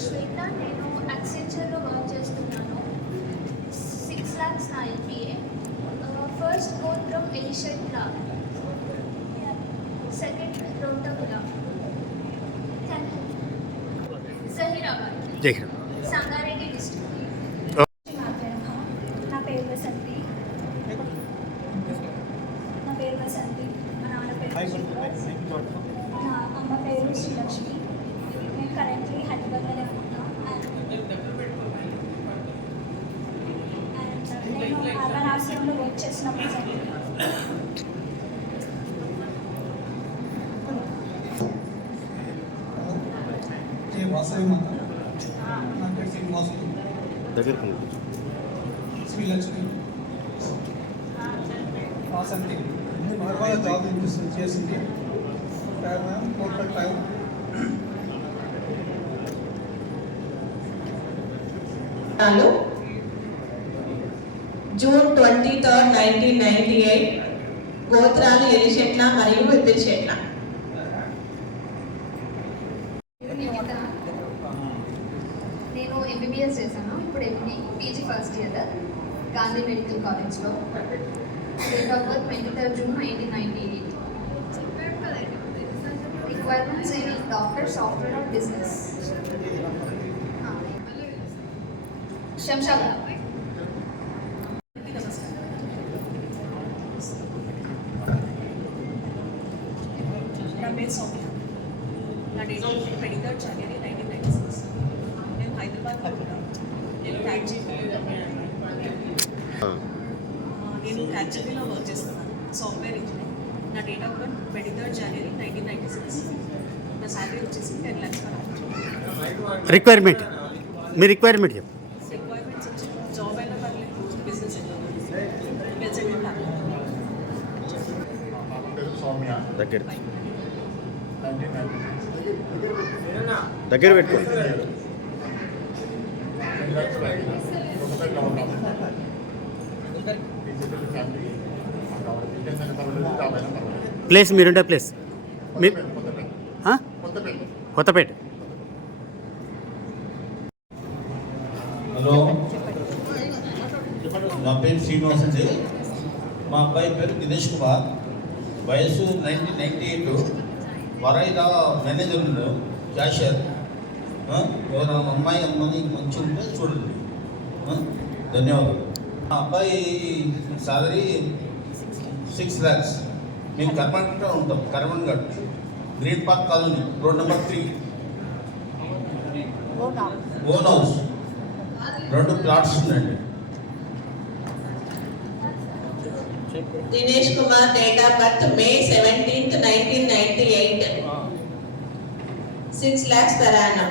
శ్వేత, నేను అక్సెంచర్లో వర్క్ చేస్తున్నాను. 6 lakhs నా ఎల్పిఏ. ఫస్ట్ గోత్రం ఎలిషెట్లా, సెకండ్ రోటములా, జహీరాబాద్, సంగారెడ్డి డిస్ట్రిక్ట్. నా పేరు వసంతి. మా నాన్న పేరు నా అమ్మ పేరు శ్రీలక్ష్మి. నేను కరెంట్లీ హైదరాబాద్లోనే ఉంటాను. నేను అర్బన్ ఆశ్రమంలో వర్క్ చేసినప్పుడు వాసవి మాత, నా పేరు శ్రీనివాసులు, శ్రీలక్ష్మి, వాసంతి. హైదరాబాద్ జాబ్ చేసింది. 4.5. జూన్ 23, 1998. గోత్రాలు ఎలిషెట్ల మరియు ఎపిల్షెట్ల. నేను ఎంబీబీఎస్ చేశాను. ఇప్పుడు PG first year Gandhi medical కాలేజ్లో. Date of birth 23rd June 1998. Requirements ఏమి? Doctor, software or business. Shamshabad. నా పేరు సౌమ్య. నా date of birth 23rd January 1996. నేను హైదరాబాద్లో ఉన్నాను. నేను క్యాచ్జీపీలో వర్క్ చేస్తున్నాను, సాఫ్ట్వేర్ ఇంజనీర్. నా date of birth 23rd January 1996. నా శాలరీ వచ్చేసి 10 lakhs per annum. రిక్వైర్మెంట్ మీ రిక్వైర్మెంట్ చెప్పు. రిక్వైర్మెంట్స్ వచ్చి జాబ్ అయినా పర్లేదు, బిజినెస్ అయినా వెల్ సెటిల్ ఫ్యామిలీ. సౌమ్య, దగ్గర దగ్గర పెట్టుకో. ప్లేస్ మీరుండే ప్లేస్ మీ కొత్తపేట. హలో, నా పేరు శ్రీనివాస్ అండి. మా అబ్బాయి పేరు దినేష్ కుమార్. వయసు 1998. వరైలా మేనేజర్ ఉన్నాడు, క్యాషియర్. ఎవరైనా అమ్మాయి అమ్మని మంచిగా ఉంటే చూడండి. ధన్యవాదాలు. మా అబ్బాయి సాలరీ 6 lakhs. మేము కర్మంగా ఉంటాం, Karmanghat, green park colony, road number 3. Own house, 2 plots ఉన్నాయండి. Dinesh Kumar, date of birth May 17th, 1998. 6 lakhs per annum.